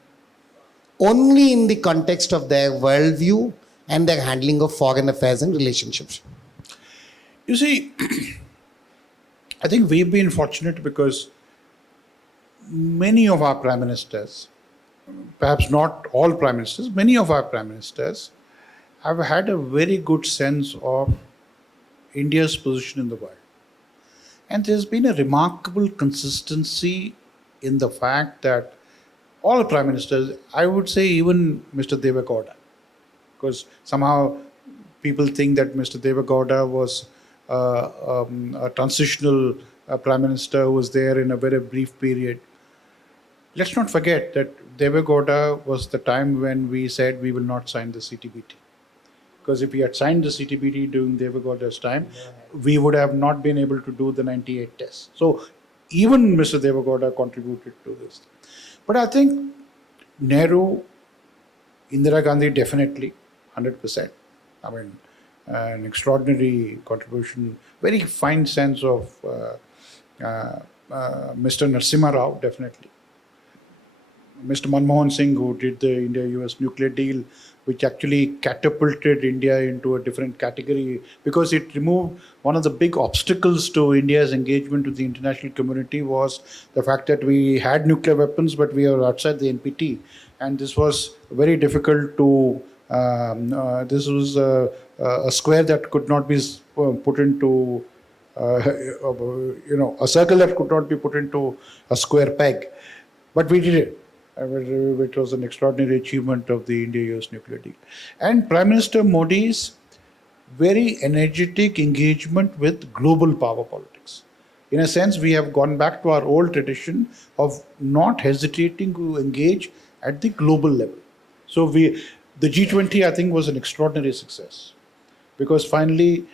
only in the context of their worldview and their handling of foreign affairs and relationships? You see, I think we've been fortunate because many of our prime ministers, perhaps not all prime ministers, many of our prime ministers have had a very good sense of India's position in the world. And there's been a remarkable consistency in the fact that all prime ministers, I would say even Mr. Deve Gowda, because somehow people think that Mr. Deve Gowda was a transitional prime minister who was there in a very brief period. Let's not forget that Deve Gowda was the time when we said we will not sign the CTBT. Because if we had signed the CTBT during Deve Gowda's time, we would have not been able to do the 98 tests. So even Mr. Deve Gowda contributed to this. But I think Nehru, Indira Gandhi definitely, 100%. I mean, an extraordinary contribution, very fine sense of Mr. Narasimha Rao, definitely. Mr. Manmohan Singh, who did the India-US nuclear deal, which actually catapulted India into a different category because it removed one of the big obstacles to India's engagement with the international community was the fact that we had nuclear weapons, but we were outside the NPT. And this was very difficult to, this was a square that could not be put into, a circle that could not be put into a square peg. But we did it. Which was an extraordinary achievement of the India-US nuclear deal. And Prime Minister Modi's very energetic engagement with global power politics. In a sense, we have gone back to our old tradition of not hesitating to engage at the global level. So the G20, I think, was an extraordinary success because finally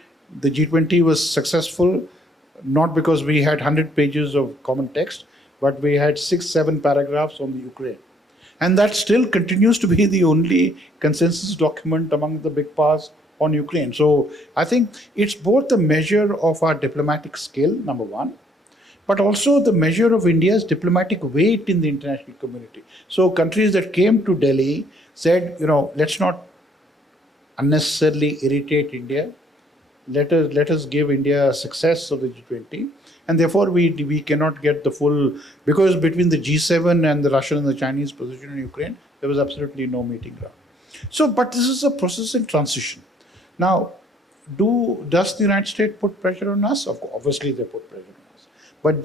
the G20 was successful not because we had 100 pages of common text, but we had 6-7 paragraphs on the Ukraine. And that still continues to be the only consensus document among the big powers on Ukraine. So I think it's both a measure of our diplomatic skill, number one, but also the measure of India's diplomatic weight in the international community. So countries that came to Delhi said, let's not unnecessarily irritate India. Let us give India a success of the G20. And therefore, we cannot get the full, because between the G7 and the Russian and the Chinese position in Ukraine, there was absolutely no meeting ground. So, but this is a process in transition. Now, does the United States put pressure on us? Obviously, they put pressure on us. But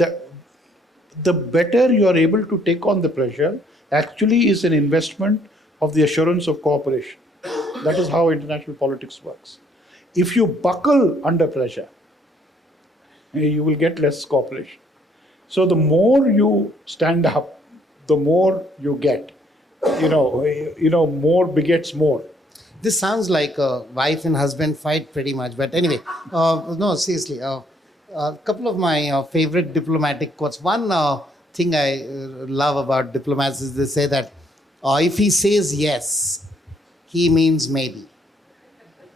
the better you are able to take on the pressure, actually is an investment of the assurance of cooperation. That is how international politics works. If you buckle under pressure, you will get less cooperation. So the more you stand up, the more you get. more begets more. This sounds like a wife and husband fight pretty much. But anyway, no, seriously. A couple of my favorite diplomatic quotes. One thing I love about diplomats is they say that if he says yes, he means maybe.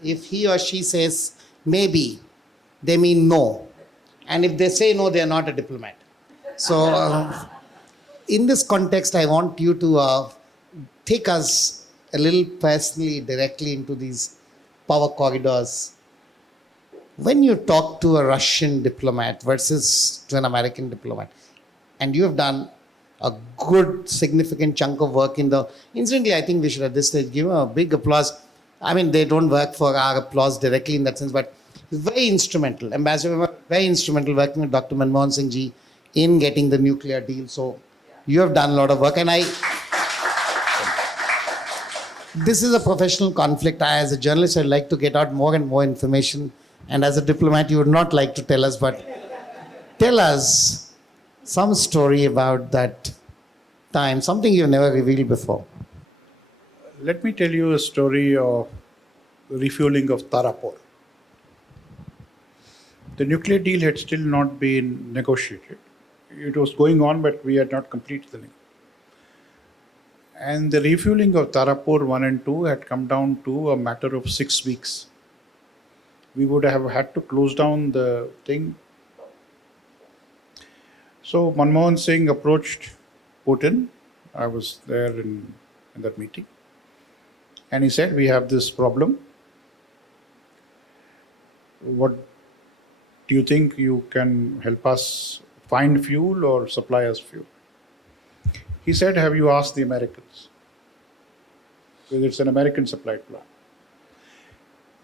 If he or she says maybe, they mean no. And if they say no, they are not a diplomat. So, in this context, I want you to take us a little personally, directly into these power corridors. When you talk to a Russian diplomat versus to an American diplomat, and you have done a good, significant chunk of work in the. Incidentally, I think we should at this stage give a big applause. I mean, they don't work for our applause directly in that sense, but very instrumental. Ambassador Verma, very instrumental working with Dr. Manmohan Singh ji in getting the nuclear deal. So you have done a lot of work, and this is a professional conflict. As a journalist, I'd like to get out more and more information. And as a diplomat, you would not like to tell us, but tell us some story about that time, something you've never revealed before. Let me tell you a story of refueling of Tarapur. The nuclear deal had still not been negotiated. It was going on, but we had not completed the negotiation. And the refueling of Tarapur 1 and 2 had come down to a matter of 6 weeks. We would have had to close down the thing. So Manmohan Singh approached Putin. I was there in that meeting. And he said, we have this problem. What do you think? You can help us find fuel or supply us fuel? He said, have you asked the Americans? Because it's an American supplied plant.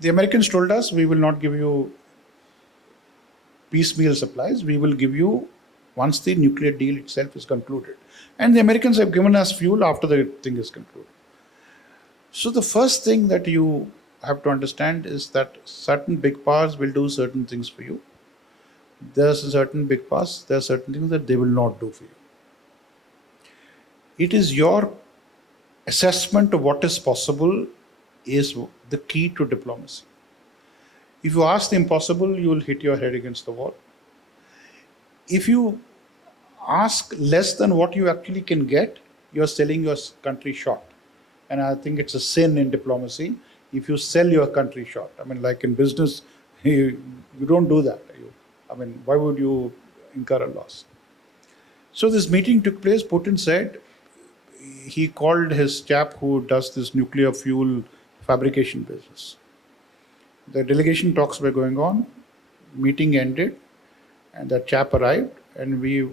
The Americans told us, we will not give you piecemeal supplies. We will give you once the nuclear deal itself is concluded. And the Americans have given us fuel after the thing is concluded. So the first thing that you have to understand is that certain big powers will do certain things for you. There's certain big powers, there are certain things that they will not do for you. It is your assessment of what is possible is the key to diplomacy. If you ask the impossible, you will hit your head against the wall. If you ask less than what you actually can get, you're selling your country short. And I think it's a sin in diplomacy if you sell your country short. I mean, like in business, you don't do that. Why would you incur a loss? So this meeting took place. Putin said, he called his chap who does this nuclear fuel fabrication business. The delegation talks were going on, meeting ended, and the chap arrived, and we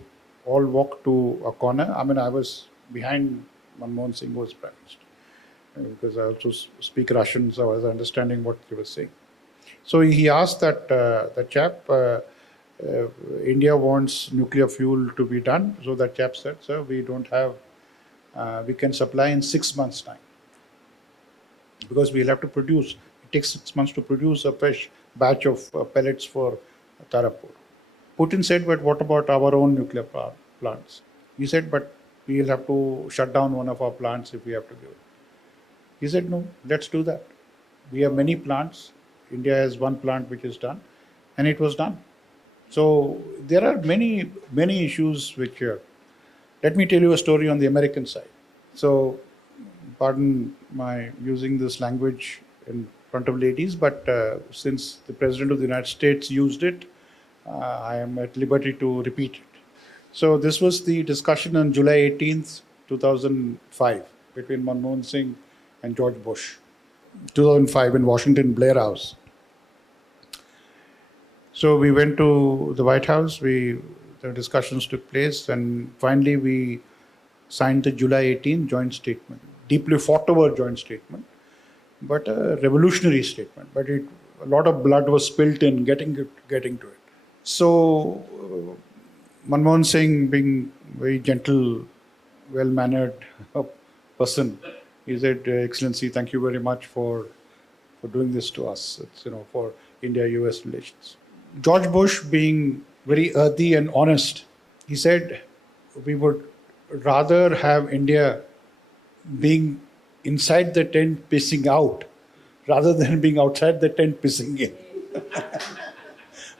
all walked to a corner. I was behind Manmohan Singh, who was Prime Minister, because I also speak Russian, so I was understanding what he was saying. So he asked that the chap, India wants nuclear fuel to be done. So that chap said, sir, we don't have, we can supply in 6 months' time. Because we'll have to produce, it takes 6 months to produce a fresh batch of pellets for Tarapur. Putin said, but what about our own nuclear plants? He said, but we'll have to shut down one of our plants if we have to give it. He said, no, let's do that. We have many plants. India has one plant which is done, and it was done. So there are many, many issues which let me tell you a story on the American side. So, pardon my using this language in front of ladies, but since the President of the United States used it, I am at liberty to repeat it. So this was the discussion on July 18th, 2005, between Manmohan Singh and George Bush. 2005 in Washington, Blair House. So we went to the White House, the discussions took place, and finally we signed the July 18th joint statement. Deeply fought over joint statement, but a revolutionary statement. But a lot of blood was spilt in getting to it. So Manmohan Singh, being very gentle, well-mannered person, he said, Excellency, thank you very much for doing this to us. It's, for India-US relations. George Bush, being very earthy and honest, he said, we would rather have India being inside the tent pissing out rather than being outside the tent pissing in.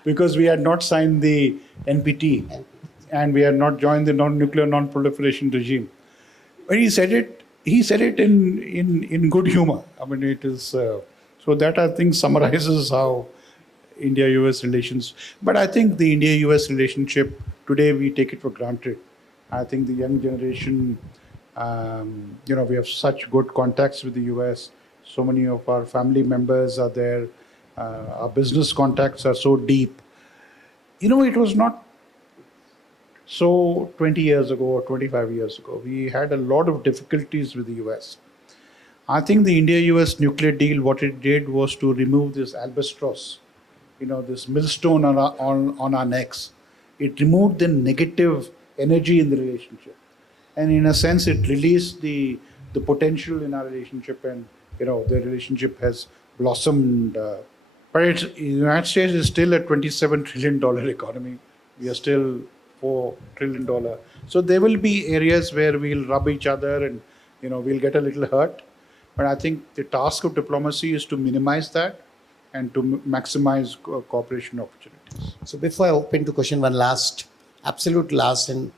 Because we had not signed the NPT and we had not joined the non-nuclear non-proliferation regime. But he said it in good humor. I mean, it is, so that I think summarizes how India-US relations, but I think the India-US relationship, today we take it for granted. I think the young generation, we have such good contacts with the US. So many of our family members are there. Our business contacts are so deep. It was not so 20 years ago or 25 years ago. We had a lot of difficulties with the US. I think the India-US nuclear deal, what it did was to remove this albatross, this millstone on our necks. It removed the negative energy in the relationship. And in a sense, it released the potential in our relationship, and, the relationship has blossomed. But the United States is still a $27 trillion economy. We are still $4 trillion. So there will be areas where we'll rub each other and, we'll get a little hurt. But I think the task of diplomacy is to minimize that and to maximize cooperation opportunities. So before I open to question, one absolute last, and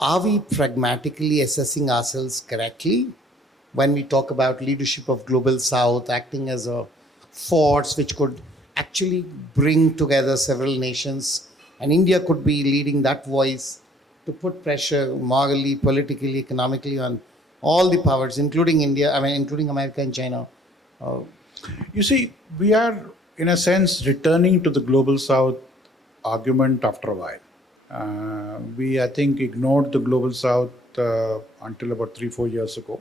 are we pragmatically assessing ourselves correctly when we talk about leadership of Global South acting as a force which could actually bring together several nations, and India could be leading that voice to put pressure morally, politically, economically on all the powers, including including America and China? You see, we are, in a sense, returning to the Global South argument after a while. We, I think, ignored the Global South until about 3-4 years ago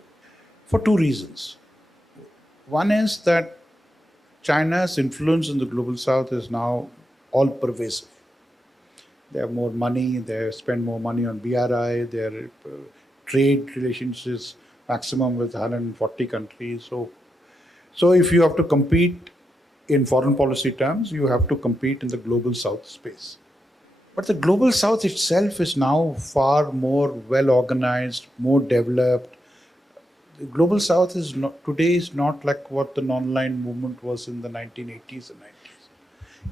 for two reasons. One is that China's influence in the Global South is now all pervasive. They have more money, they spend more money on BRI, their trade relationships maximum with 140 countries. So if you have to compete in foreign policy terms, you have to compete in the Global South space. But the Global South itself is now far more well organized, more developed. The Global South today is not like what the non-aligned movement was in the 1980s and 90s.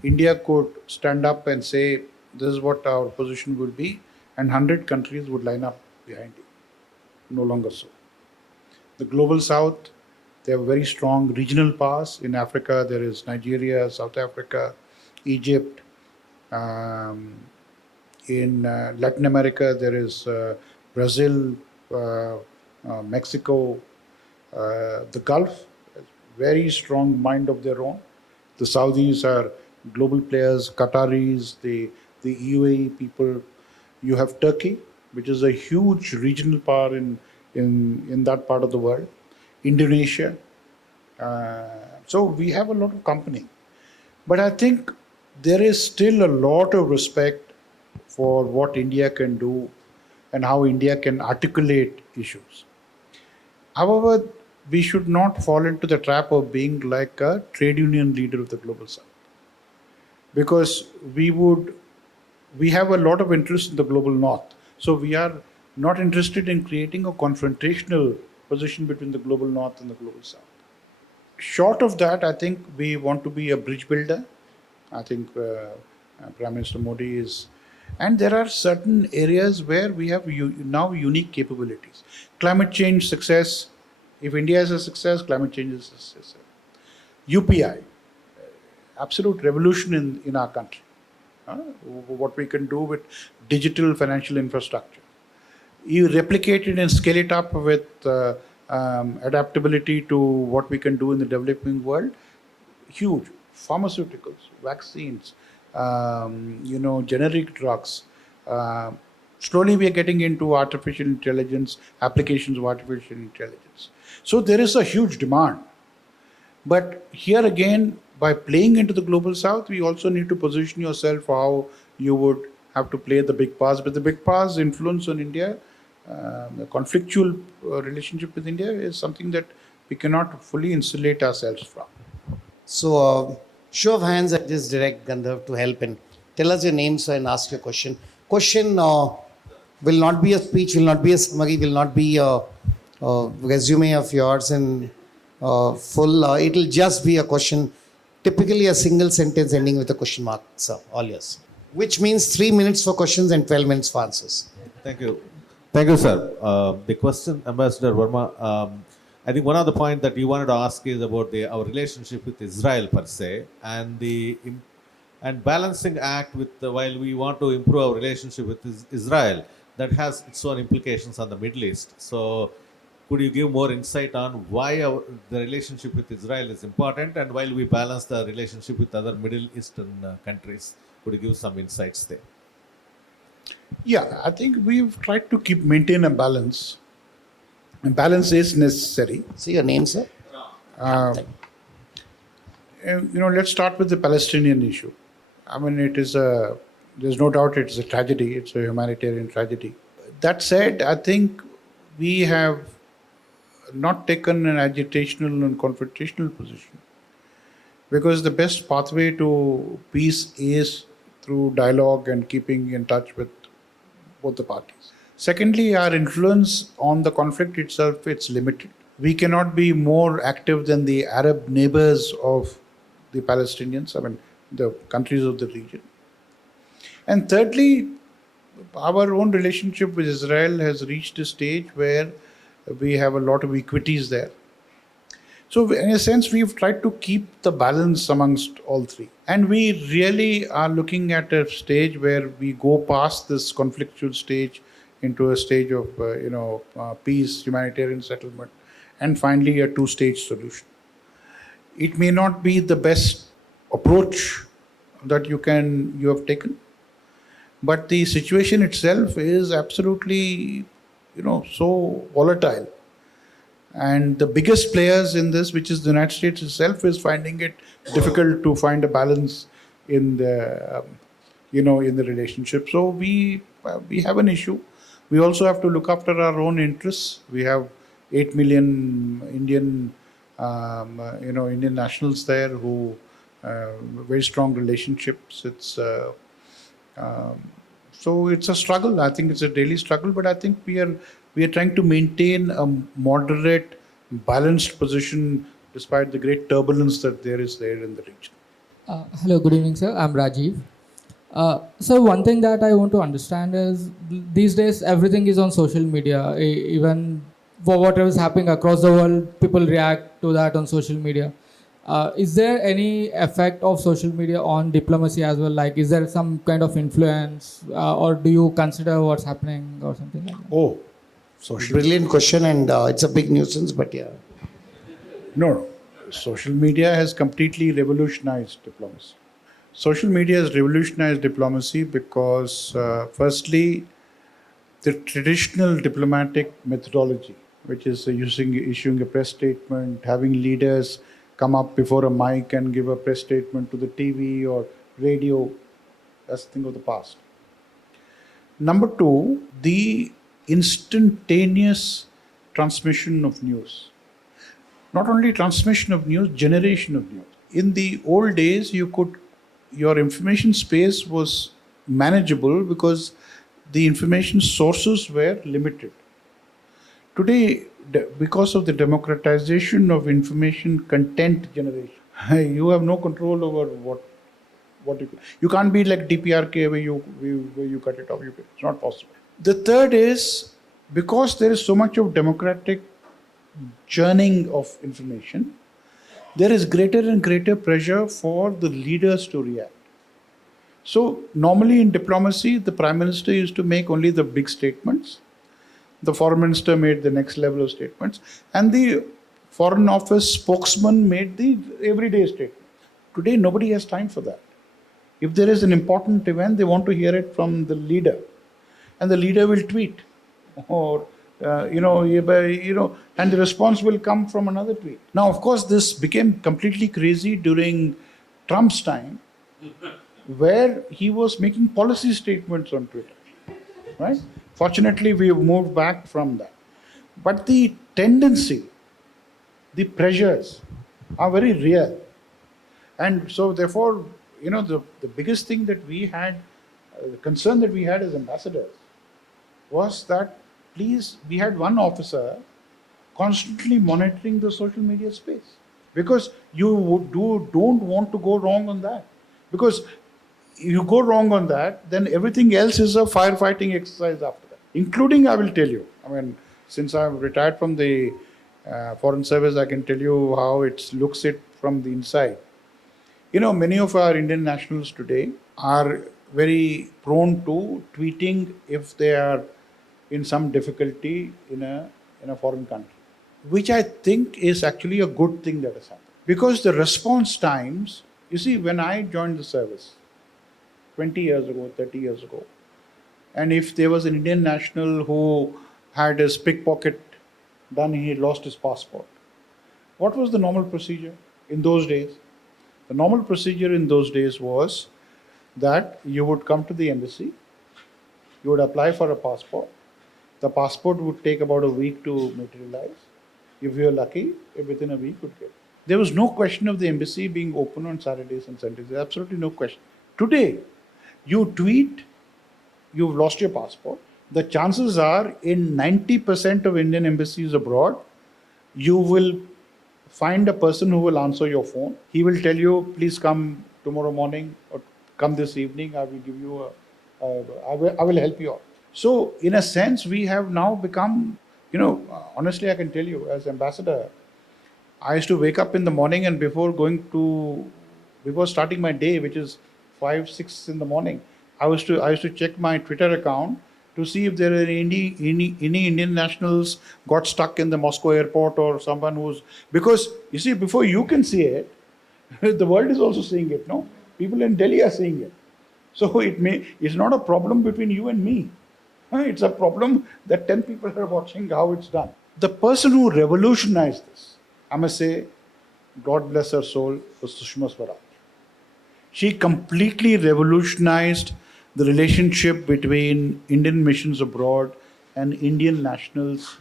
India could stand up and say, this is what our position would be, and 100 countries would line up behind it. No longer so. The Global South, they have very strong regional powers. In Africa, there is Nigeria, South Africa, Egypt. In Latin America, there is Brazil, Mexico, the Gulf, very strong mind of their own. The Saudis are global players, Qataris, the UAE people. You have Turkey, which is a huge regional power in that part of the world. Indonesia. So we have a lot of company. But I think there is still a lot of respect for what India can do and how India can articulate issues. However, we should not fall into the trap of being like a trade union leader of the Global South. Because we have a lot of interest in the Global North. So we are not interested in creating a confrontational position between the Global North and the Global South. Short of that, I think we want to be a bridge builder. I think Prime Minister Modi is. And there are certain areas where we have now unique capabilities. Climate change success. If India is a success, climate change is a success. UPI, absolute revolution in our country. What we can do with digital financial infrastructure. You replicate it and scale it up with adaptability to what we can do in the developing world. Huge. Pharmaceuticals, vaccines, generic drugs. Slowly we are getting into artificial intelligence, applications of artificial intelligence. So there is a huge demand. But here again, by playing into the Global South, we also need to position yourself how you would have to play the big powers. But the big powers' influence on India, the conflictual relationship with India is something that we cannot fully insulate ourselves from. So, show of hands, I just direct Gandharv to help and tell us your name, sir, and ask your question. Question will not be a speech, will not be a summary, will not be a resume of yours in full. It'll just be a question, typically a single sentence ending with a question mark, sir. All yours. Which means 3 minutes for questions and 12 minutes for answers. Thank you. Thank you, sir. The question, Ambassador Verma, I think one of the points that you wanted to ask is about our relationship with Israel per se, and and balancing act with while we want to improve our relationship with Israel, that has its own implications on the Middle East. So, could you give more insight on why the relationship with Israel is important, and while we balance the relationship with other Middle Eastern countries, could you give some insights there? Yeah, I think we've tried to maintain a balance. And balance is necessary. See your name, sir? Let's start with the Palestinian issue. I mean, there's no doubt it's a tragedy. It's a humanitarian tragedy. That said, I think we have not taken an agitational and confrontational position, because the best pathway to peace is through dialogue and keeping in touch with both the parties. Secondly, our influence on the conflict itself, it's limited. We cannot be more active than the Arab neighbors of the Palestinians, I mean, the countries of the region. And thirdly, our own relationship with Israel has reached a stage where we have a lot of equities there. So in a sense, we've tried to keep the balance amongst all three. And we really are looking at a stage where we go past this conflictual stage into a stage of peace, humanitarian settlement, and finally a two-stage solution. It may not be the best approach that you have taken, but the situation itself is absolutely so volatile. And the biggest players in this, which is the United States itself, is finding it difficult to find a balance in the in the relationship. So we have an issue. We also have to look after our own interests. We have 8 million Indian Indian nationals there who very strong relationships. So it's a struggle. I think it's a daily struggle, but I think we are trying to maintain a moderate, balanced position despite the great turbulence that there is there in the region. Hello, good evening, sir. I'm Rajiv. So one thing that I want to understand is these days everything is on social media. Even for whatever is happening across the world, people react to that on social media. Is there any effect of social media on diplomacy as well? Like, is there some kind of influence, or do you consider what's happening or something like that? Oh, Brilliant question, and it's a big nuisance, but yeah. No. Social media has completely revolutionized diplomacy. Social media has revolutionized diplomacy because, firstly, the traditional diplomatic methodology, which is issuing a press statement, having leaders come up before a mic and give a press statement to the TV or radio, that's a thing of the past. Number two, the instantaneous transmission of news. Not only transmission of news, generation of news. In the old days, your information space was manageable because the information sources were limited. Today, because of the democratization of information content generation, you have no control over what you can't be like DPRK where you cut it off. It's not possible. The third is, because there is so much of democratic churning of information, there is greater and greater pressure for the leaders to react. So normally in diplomacy, the Prime Minister used to make only the big statements. The Foreign Minister made the next level of statements, and the Foreign Office spokesman made the everyday statement. Today, nobody has time for that. If there is an important event, they want to hear it from the leader, and the leader will tweet, or and the response will come from another tweet. Now, of course, this became completely crazy during Trump's time, where he was making policy statements on Twitter, right? Fortunately, we have moved back from that. But the tendency, the pressures are very real. And so therefore, the biggest thing that we had, the concern that we had as ambassadors was that, please, we had one officer constantly monitoring the social media space, because don't want to go wrong on that. Because you go wrong on that, then everything else is a firefighting exercise after that. Including, I will tell you, I mean, since I'm retired from the foreign service, I can tell you how it looks it from the inside. You know, many of our Indian nationals today are very prone to tweeting if they are in some difficulty in a foreign country, which I think is actually a good thing that has happened. Because the response times, you see, when I joined the service 20 years ago, 30 years ago, and if there was an Indian national who had his pickpocket done, he lost his passport, what was the normal procedure in those days? The normal procedure in those days was that you would come to the embassy, you would apply for a passport. The passport would take about a week to materialize. If you are lucky, within a week would get. There was no question of the embassy being open on Saturdays and Sundays. There's absolutely no question. Today, you tweet, you've lost your passport. The chances are in 90% of Indian embassies abroad, you will find a person who will answer your phone. He will tell you, please come tomorrow morning or come this evening. I will give you I will help you out. So in a sense, we have now become, you know, honestly, I can tell you as ambassador, I used to wake up in the morning and before starting my day, which is 5, 6 in the morning, I used to check my Twitter account to see if there are any Indian nationals got stuck in the Moscow airport or someone who's, because you see, before you can see it, the world is also seeing it, no? People in Delhi are seeing it. So it's not a problem between you and me. It's a problem that 10 people are watching how it's done. The person who revolutionized this, I must say, God bless her soul, was Sushma Swaraj. She completely revolutionized the relationship between Indian missions abroad and Indian nationals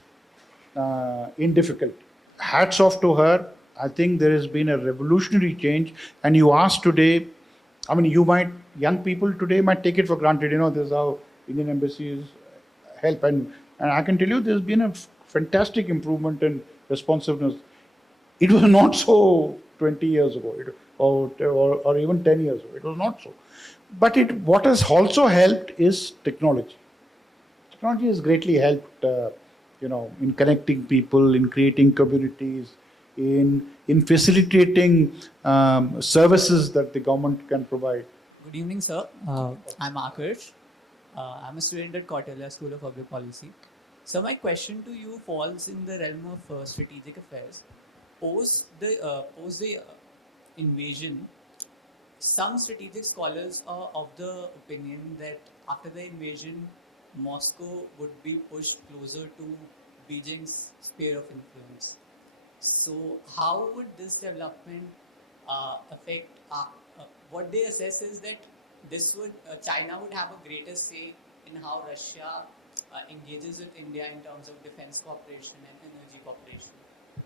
in difficulty. Hats off to her. I think there has been a revolutionary change. And you ask today, I mean, young people today might take it for granted. You know, this is how Indian embassies help. And I can tell you, there's been a fantastic improvement in responsiveness. It was not so 20 years ago or even 10 years ago. It was not so. But what has also helped is technology. Technology has greatly helped, in connecting people, in creating communities, in facilitating services that the government can provide. Good evening, sir. I'm Akash. I'm a student at Kautilya School of Public Policy. So my question to you falls in the realm of strategic affairs. Post the invasion, some strategic scholars are of the opinion that after the invasion, Moscow would be pushed closer to Beijing's sphere of influence. So how would this development affect what they assess is that China would have a greater say in how Russia engages with India in terms of defense cooperation and energy cooperation,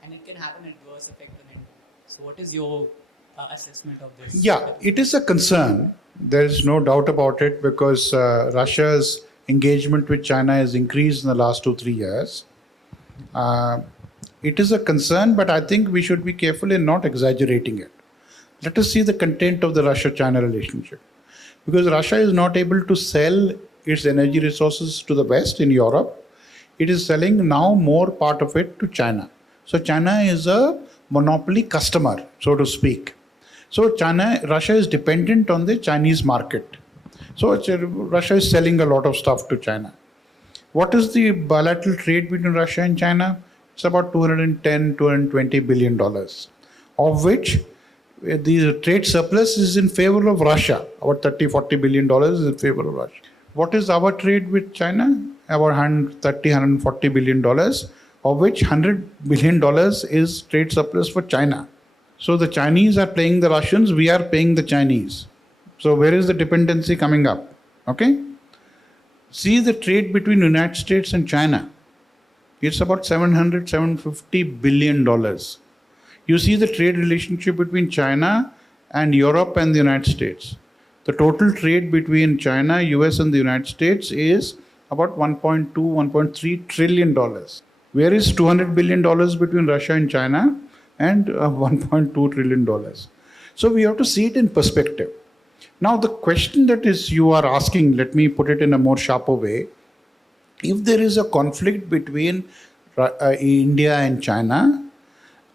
and it can have an adverse effect on India. So what is your assessment of this? Yeah, it is a concern. There is no doubt about it, because Russia's engagement with China has increased in the last 2-3 years. It is a concern, but I think we should be careful in not exaggerating it. Let us see the content of the Russia-China relationship. Because Russia is not able to sell its energy resources to the West in Europe. It is selling now more part of it to China. So China is a monopoly customer, so to speak. So Russia is dependent on the Chinese market. So Russia is selling a lot of stuff to China. What is the bilateral trade between Russia and China? It's about $220 billion, of which the trade surplus is in favor of Russia. About $30-40 billion is in favor of Russia. What is our trade with China? About $140 billion, of which $100 billion is trade surplus for China. So the Chinese are paying the Russians, we are paying the Chinese. So where is the dependency coming up? Okay? See the trade between United States and China. It's about $750 billion. You see the trade relationship between China and Europe and the United States. The total trade between China, US and the United States is about $1.2, $1.3 trillion, Where is $200 billion between Russia and China and $1.2 trillion? So we have to see it in perspective. Now, the question that is you are asking, let me put it in a more sharper way. If there is a conflict between India and China,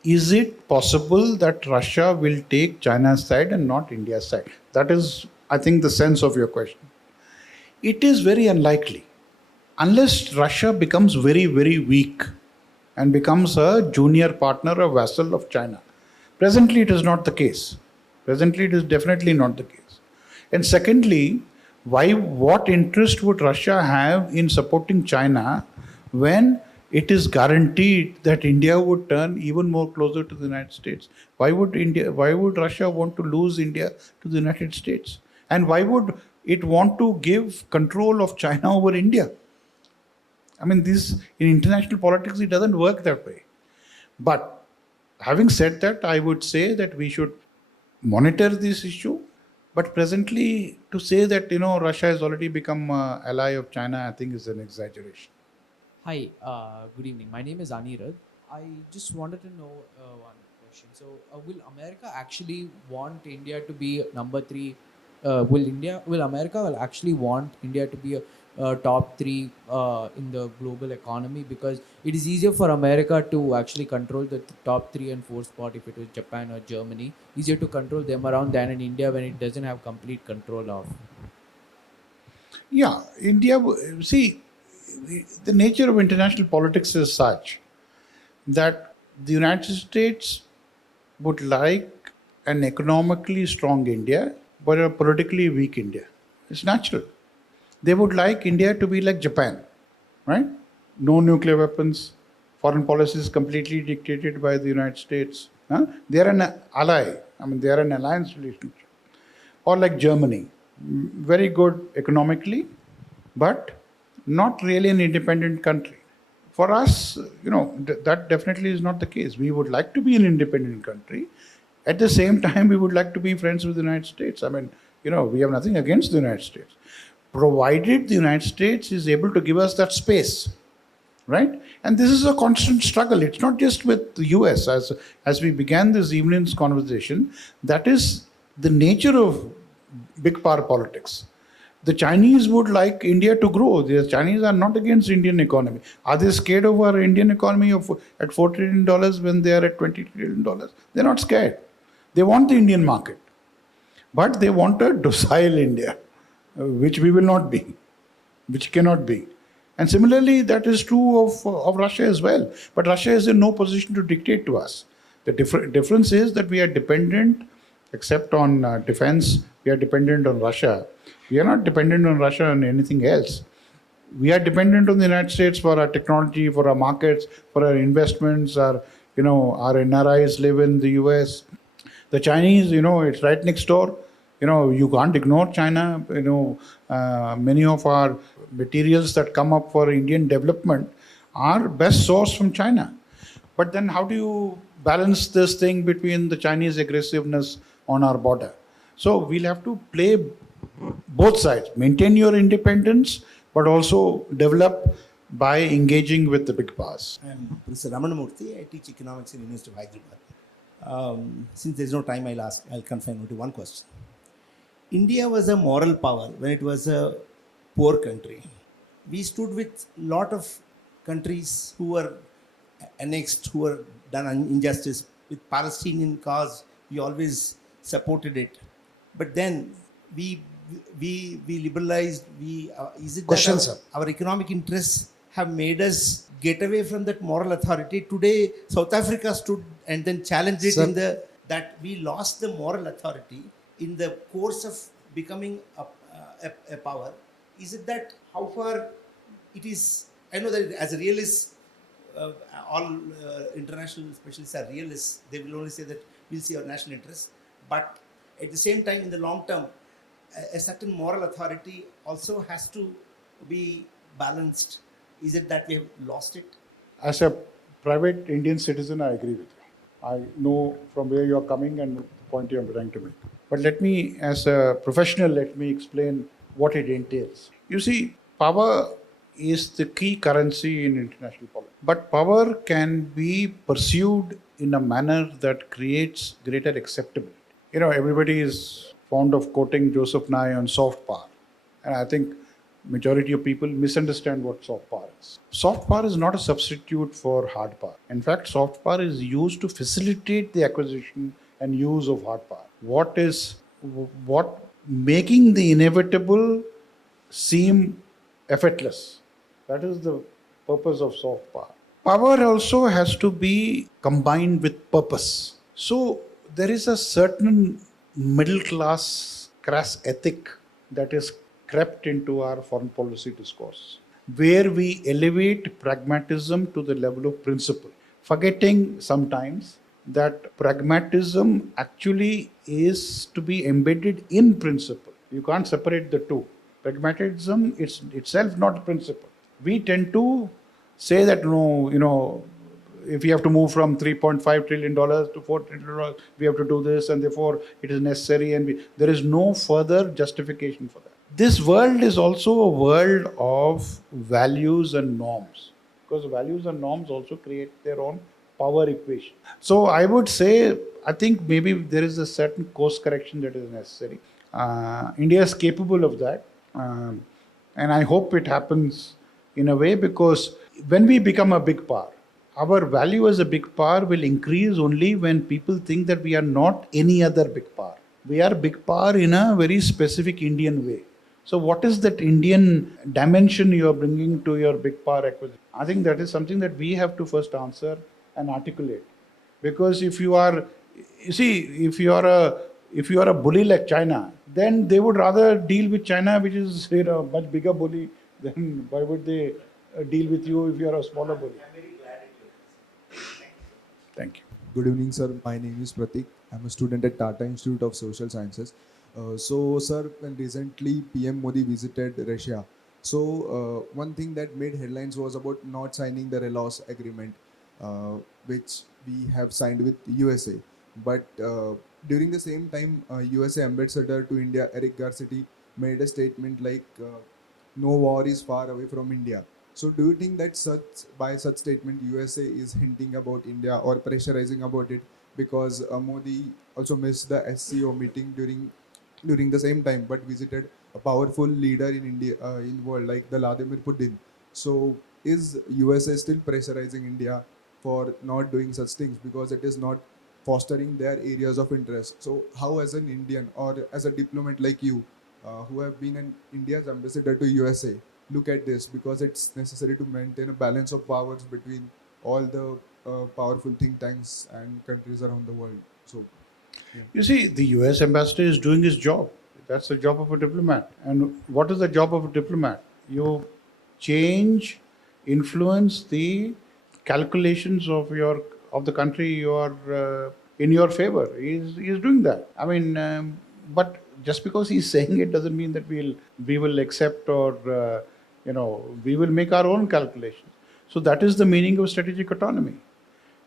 is it possible that Russia will take China's side and not India's side? That is, I think, the sense of your question. It is very unlikely. Unless Russia becomes very, very weak and becomes a junior partner, a vassal of China. Presently, it is not the case. Presently, it is definitely not the case. And secondly, what interest would Russia have in supporting China when it is guaranteed that India would turn even more closer to the United States? Why would Russia want to lose India to the United States? And why would it want to give control of China over India? I mean, in international politics, it doesn't work that way. But having said that, I would say that we should monitor this issue. But presently, to say that, Russia has already become an ally of China, I think is an exaggeration. Hi, good evening. My name is Anirudh. I just wanted to know one question. So, will America actually want India to be number three? Will America actually want India to be a top three in the global economy? Because it is easier for America to actually control the top 3 and 4 spot if it was Japan or Germany. Easier to control them around than in India when it doesn't have complete control of. Yeah, India, see, the nature of international politics is such that the United States would like an economically strong India, but a politically weak India. It's natural. They would like India to be like Japan, right? No nuclear weapons, foreign policy is completely dictated by the United States. They are an ally, they are an alliance relationship. Or like Germany, very good economically, but not really an independent country. For us, that definitely is not the case. We would like to be an independent country. At the same time, we would like to be friends with the United States. We have nothing against the United States, provided the United States is able to give us that space, right? And this is a constant struggle. It's not just with the US. As we began this evening's conversation, that is the nature of big power politics. The Chinese would like India to grow. The Chinese are not against Indian economy. Are they scared of our Indian economy at $4 trillion when they are at $20 trillion? They're not scared. They want the Indian market. But they want a docile India, which we will not be, which cannot be. And similarly, that is true of Russia as well. But Russia is in no position to dictate to us. The difference is that we are dependent, except on defense, we are dependent on Russia. We are not dependent on Russia on anything else. We are dependent on the United States for our technology, for our markets, for our investments. Our NRIs live in the US. The Chinese, it's right next door. You can't ignore China. Many of our materials that come up for Indian development are best sourced from China. But then how do you balance this thing between the Chinese aggressiveness on our border? So we'll have to play both sides. Maintain your independence, but also develop by engaging with the big powers. I'm Professor Ramanamurthy. I teach economics in the University of Hyderabad. Since there's no time, I'll confine to one question. India was a moral power when it was a poor country. We stood with a lot of countries who were annexed, who were done injustice. With Palestinian cause, we always supported it. But then we liberalized. Is it Question, that sir. our economic interests have made us get away from that moral authority? Today, South Africa stood and then challenged it Sir. that we lost the moral authority in the course of becoming a power. Is it that how far it is? I know that as a realist, all international specialists are realists. They will only say that we'll see our national interests. But at the same time, in the long term, a certain moral authority also has to be balanced. Is it that we have lost it? As a private Indian citizen, I agree with you. I know from where you're coming and the point you're trying to make. But let me, as a professional, explain what it entails. You see, power is the key currency in international politics. But power can be pursued in a manner that creates greater acceptability. Everybody is fond of quoting Joseph Nye on soft power. And I think majority of people misunderstand what soft power is. Soft power is not a substitute for hard power. In fact, soft power is used to facilitate the acquisition and use of hard power. What making the inevitable seem effortless. That is the purpose of soft power. Power also has to be combined with purpose. So there is a certain middle class crass ethic that is crept into our foreign policy discourse, where we elevate pragmatism to the level of principle, forgetting sometimes that pragmatism actually is to be embedded in principle. You can't separate the two. Pragmatism is itself not principle. We tend to say that no, if we have to move from $3.5 trillion to $4 trillion, we have to do this, and therefore it is necessary, and there is no further justification for that. This world is also a world of values and norms, because values and norms also create their own power equation. So I would say, I think maybe there is a certain course correction that is necessary. India is capable of that, and I hope it happens in a way, because when we become a big power, our value as a big power will increase only when people think that we are not any other big power. We are big power in a very specific Indian way. So what is that Indian dimension you are bringing to your big power acquisition? I think that is something that we have to first answer and articulate. Because if you are a bully like China, then they would rather deal with China, which is much bigger bully, then why would they deal with you if you are a smaller bully? Thank you. Good evening, sir. My name is Pratik. I'm a student at Tata Institute of Social Sciences. So, sir, when recently PM Modi visited Russia, so one thing that made headlines was about not signing the Relos agreement, which we have signed with USA. But during the same time, USA ambassador to India, Eric Garcetti, made a statement like, no war is far away from India. So do you think that by such statement, USA is hinting about India or pressurizing about it, because Modi also missed the SCO meeting during the same time, but visited a powerful leader in India, in world, like the Vladimir Putin. So is USA still pressurizing India for not doing such things, because it is not fostering their areas of interest? So how, as an Indian or as a diplomat like you, who have been an India's ambassador to USA, look at this, because it's necessary to maintain a balance of powers between all the powerful think tanks and countries around the world. So, yeah. You see, the US ambassador is doing his job. That's the job of a diplomat. And what is the job of a diplomat? You influence the calculations of the country you are in your favor. He's doing that. I mean, but just because he's saying it doesn't mean that we will accept, or we will make our own calculations. So that is the meaning of strategic autonomy,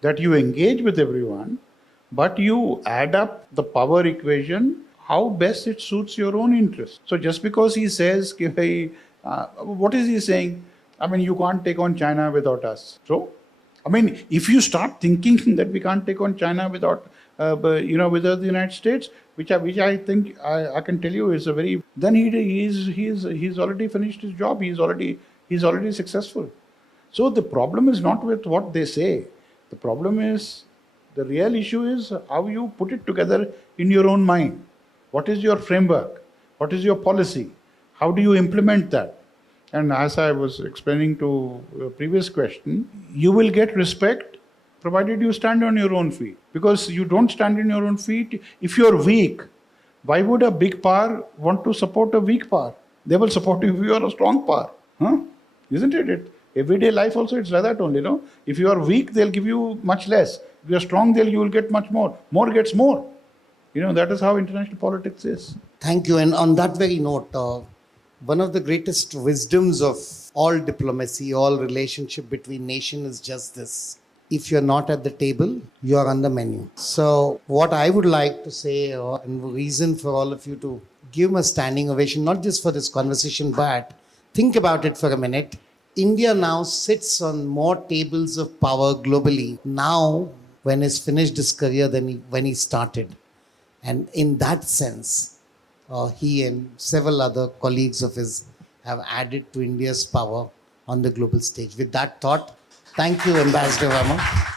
that you engage with everyone, but you add up the power equation how best it suits your own interest. So just because he says, what is he saying? I mean, you can't take on China without us. So, I mean, if you start thinking that we can't take on China without the United States, which I think I can tell you is then he's already finished his job. He's already successful. So the problem is not with what they say. The real issue is how you put it together in your own mind. What is your framework? What is your policy? How do you implement that? And as I was explaining to a previous question, you will get respect provided you stand on your own feet. Because you don't stand on your own feet, if you're weak, why would a big power want to support a weak power? They will support you if you are a strong power. Isn't it? Everyday life also, it's like that only, no? If you are weak, they'll give you much less. If you are strong, you will get much more. More gets more. That is how international politics is. Thank you. And on that very note, one of the greatest wisdoms of all diplomacy, all relationship between nations is just this. If you're not at the table, you are on the menu. So what I would like to say, and the reason for all of you to give a standing ovation, not just for this conversation, but think about it for a minute. India now sits on more tables of power globally now when he's finished his career than when he started. And in that sense, he and several other colleagues of his have added to India's power on the global stage. With that thought, thank you, Ambassador Verma.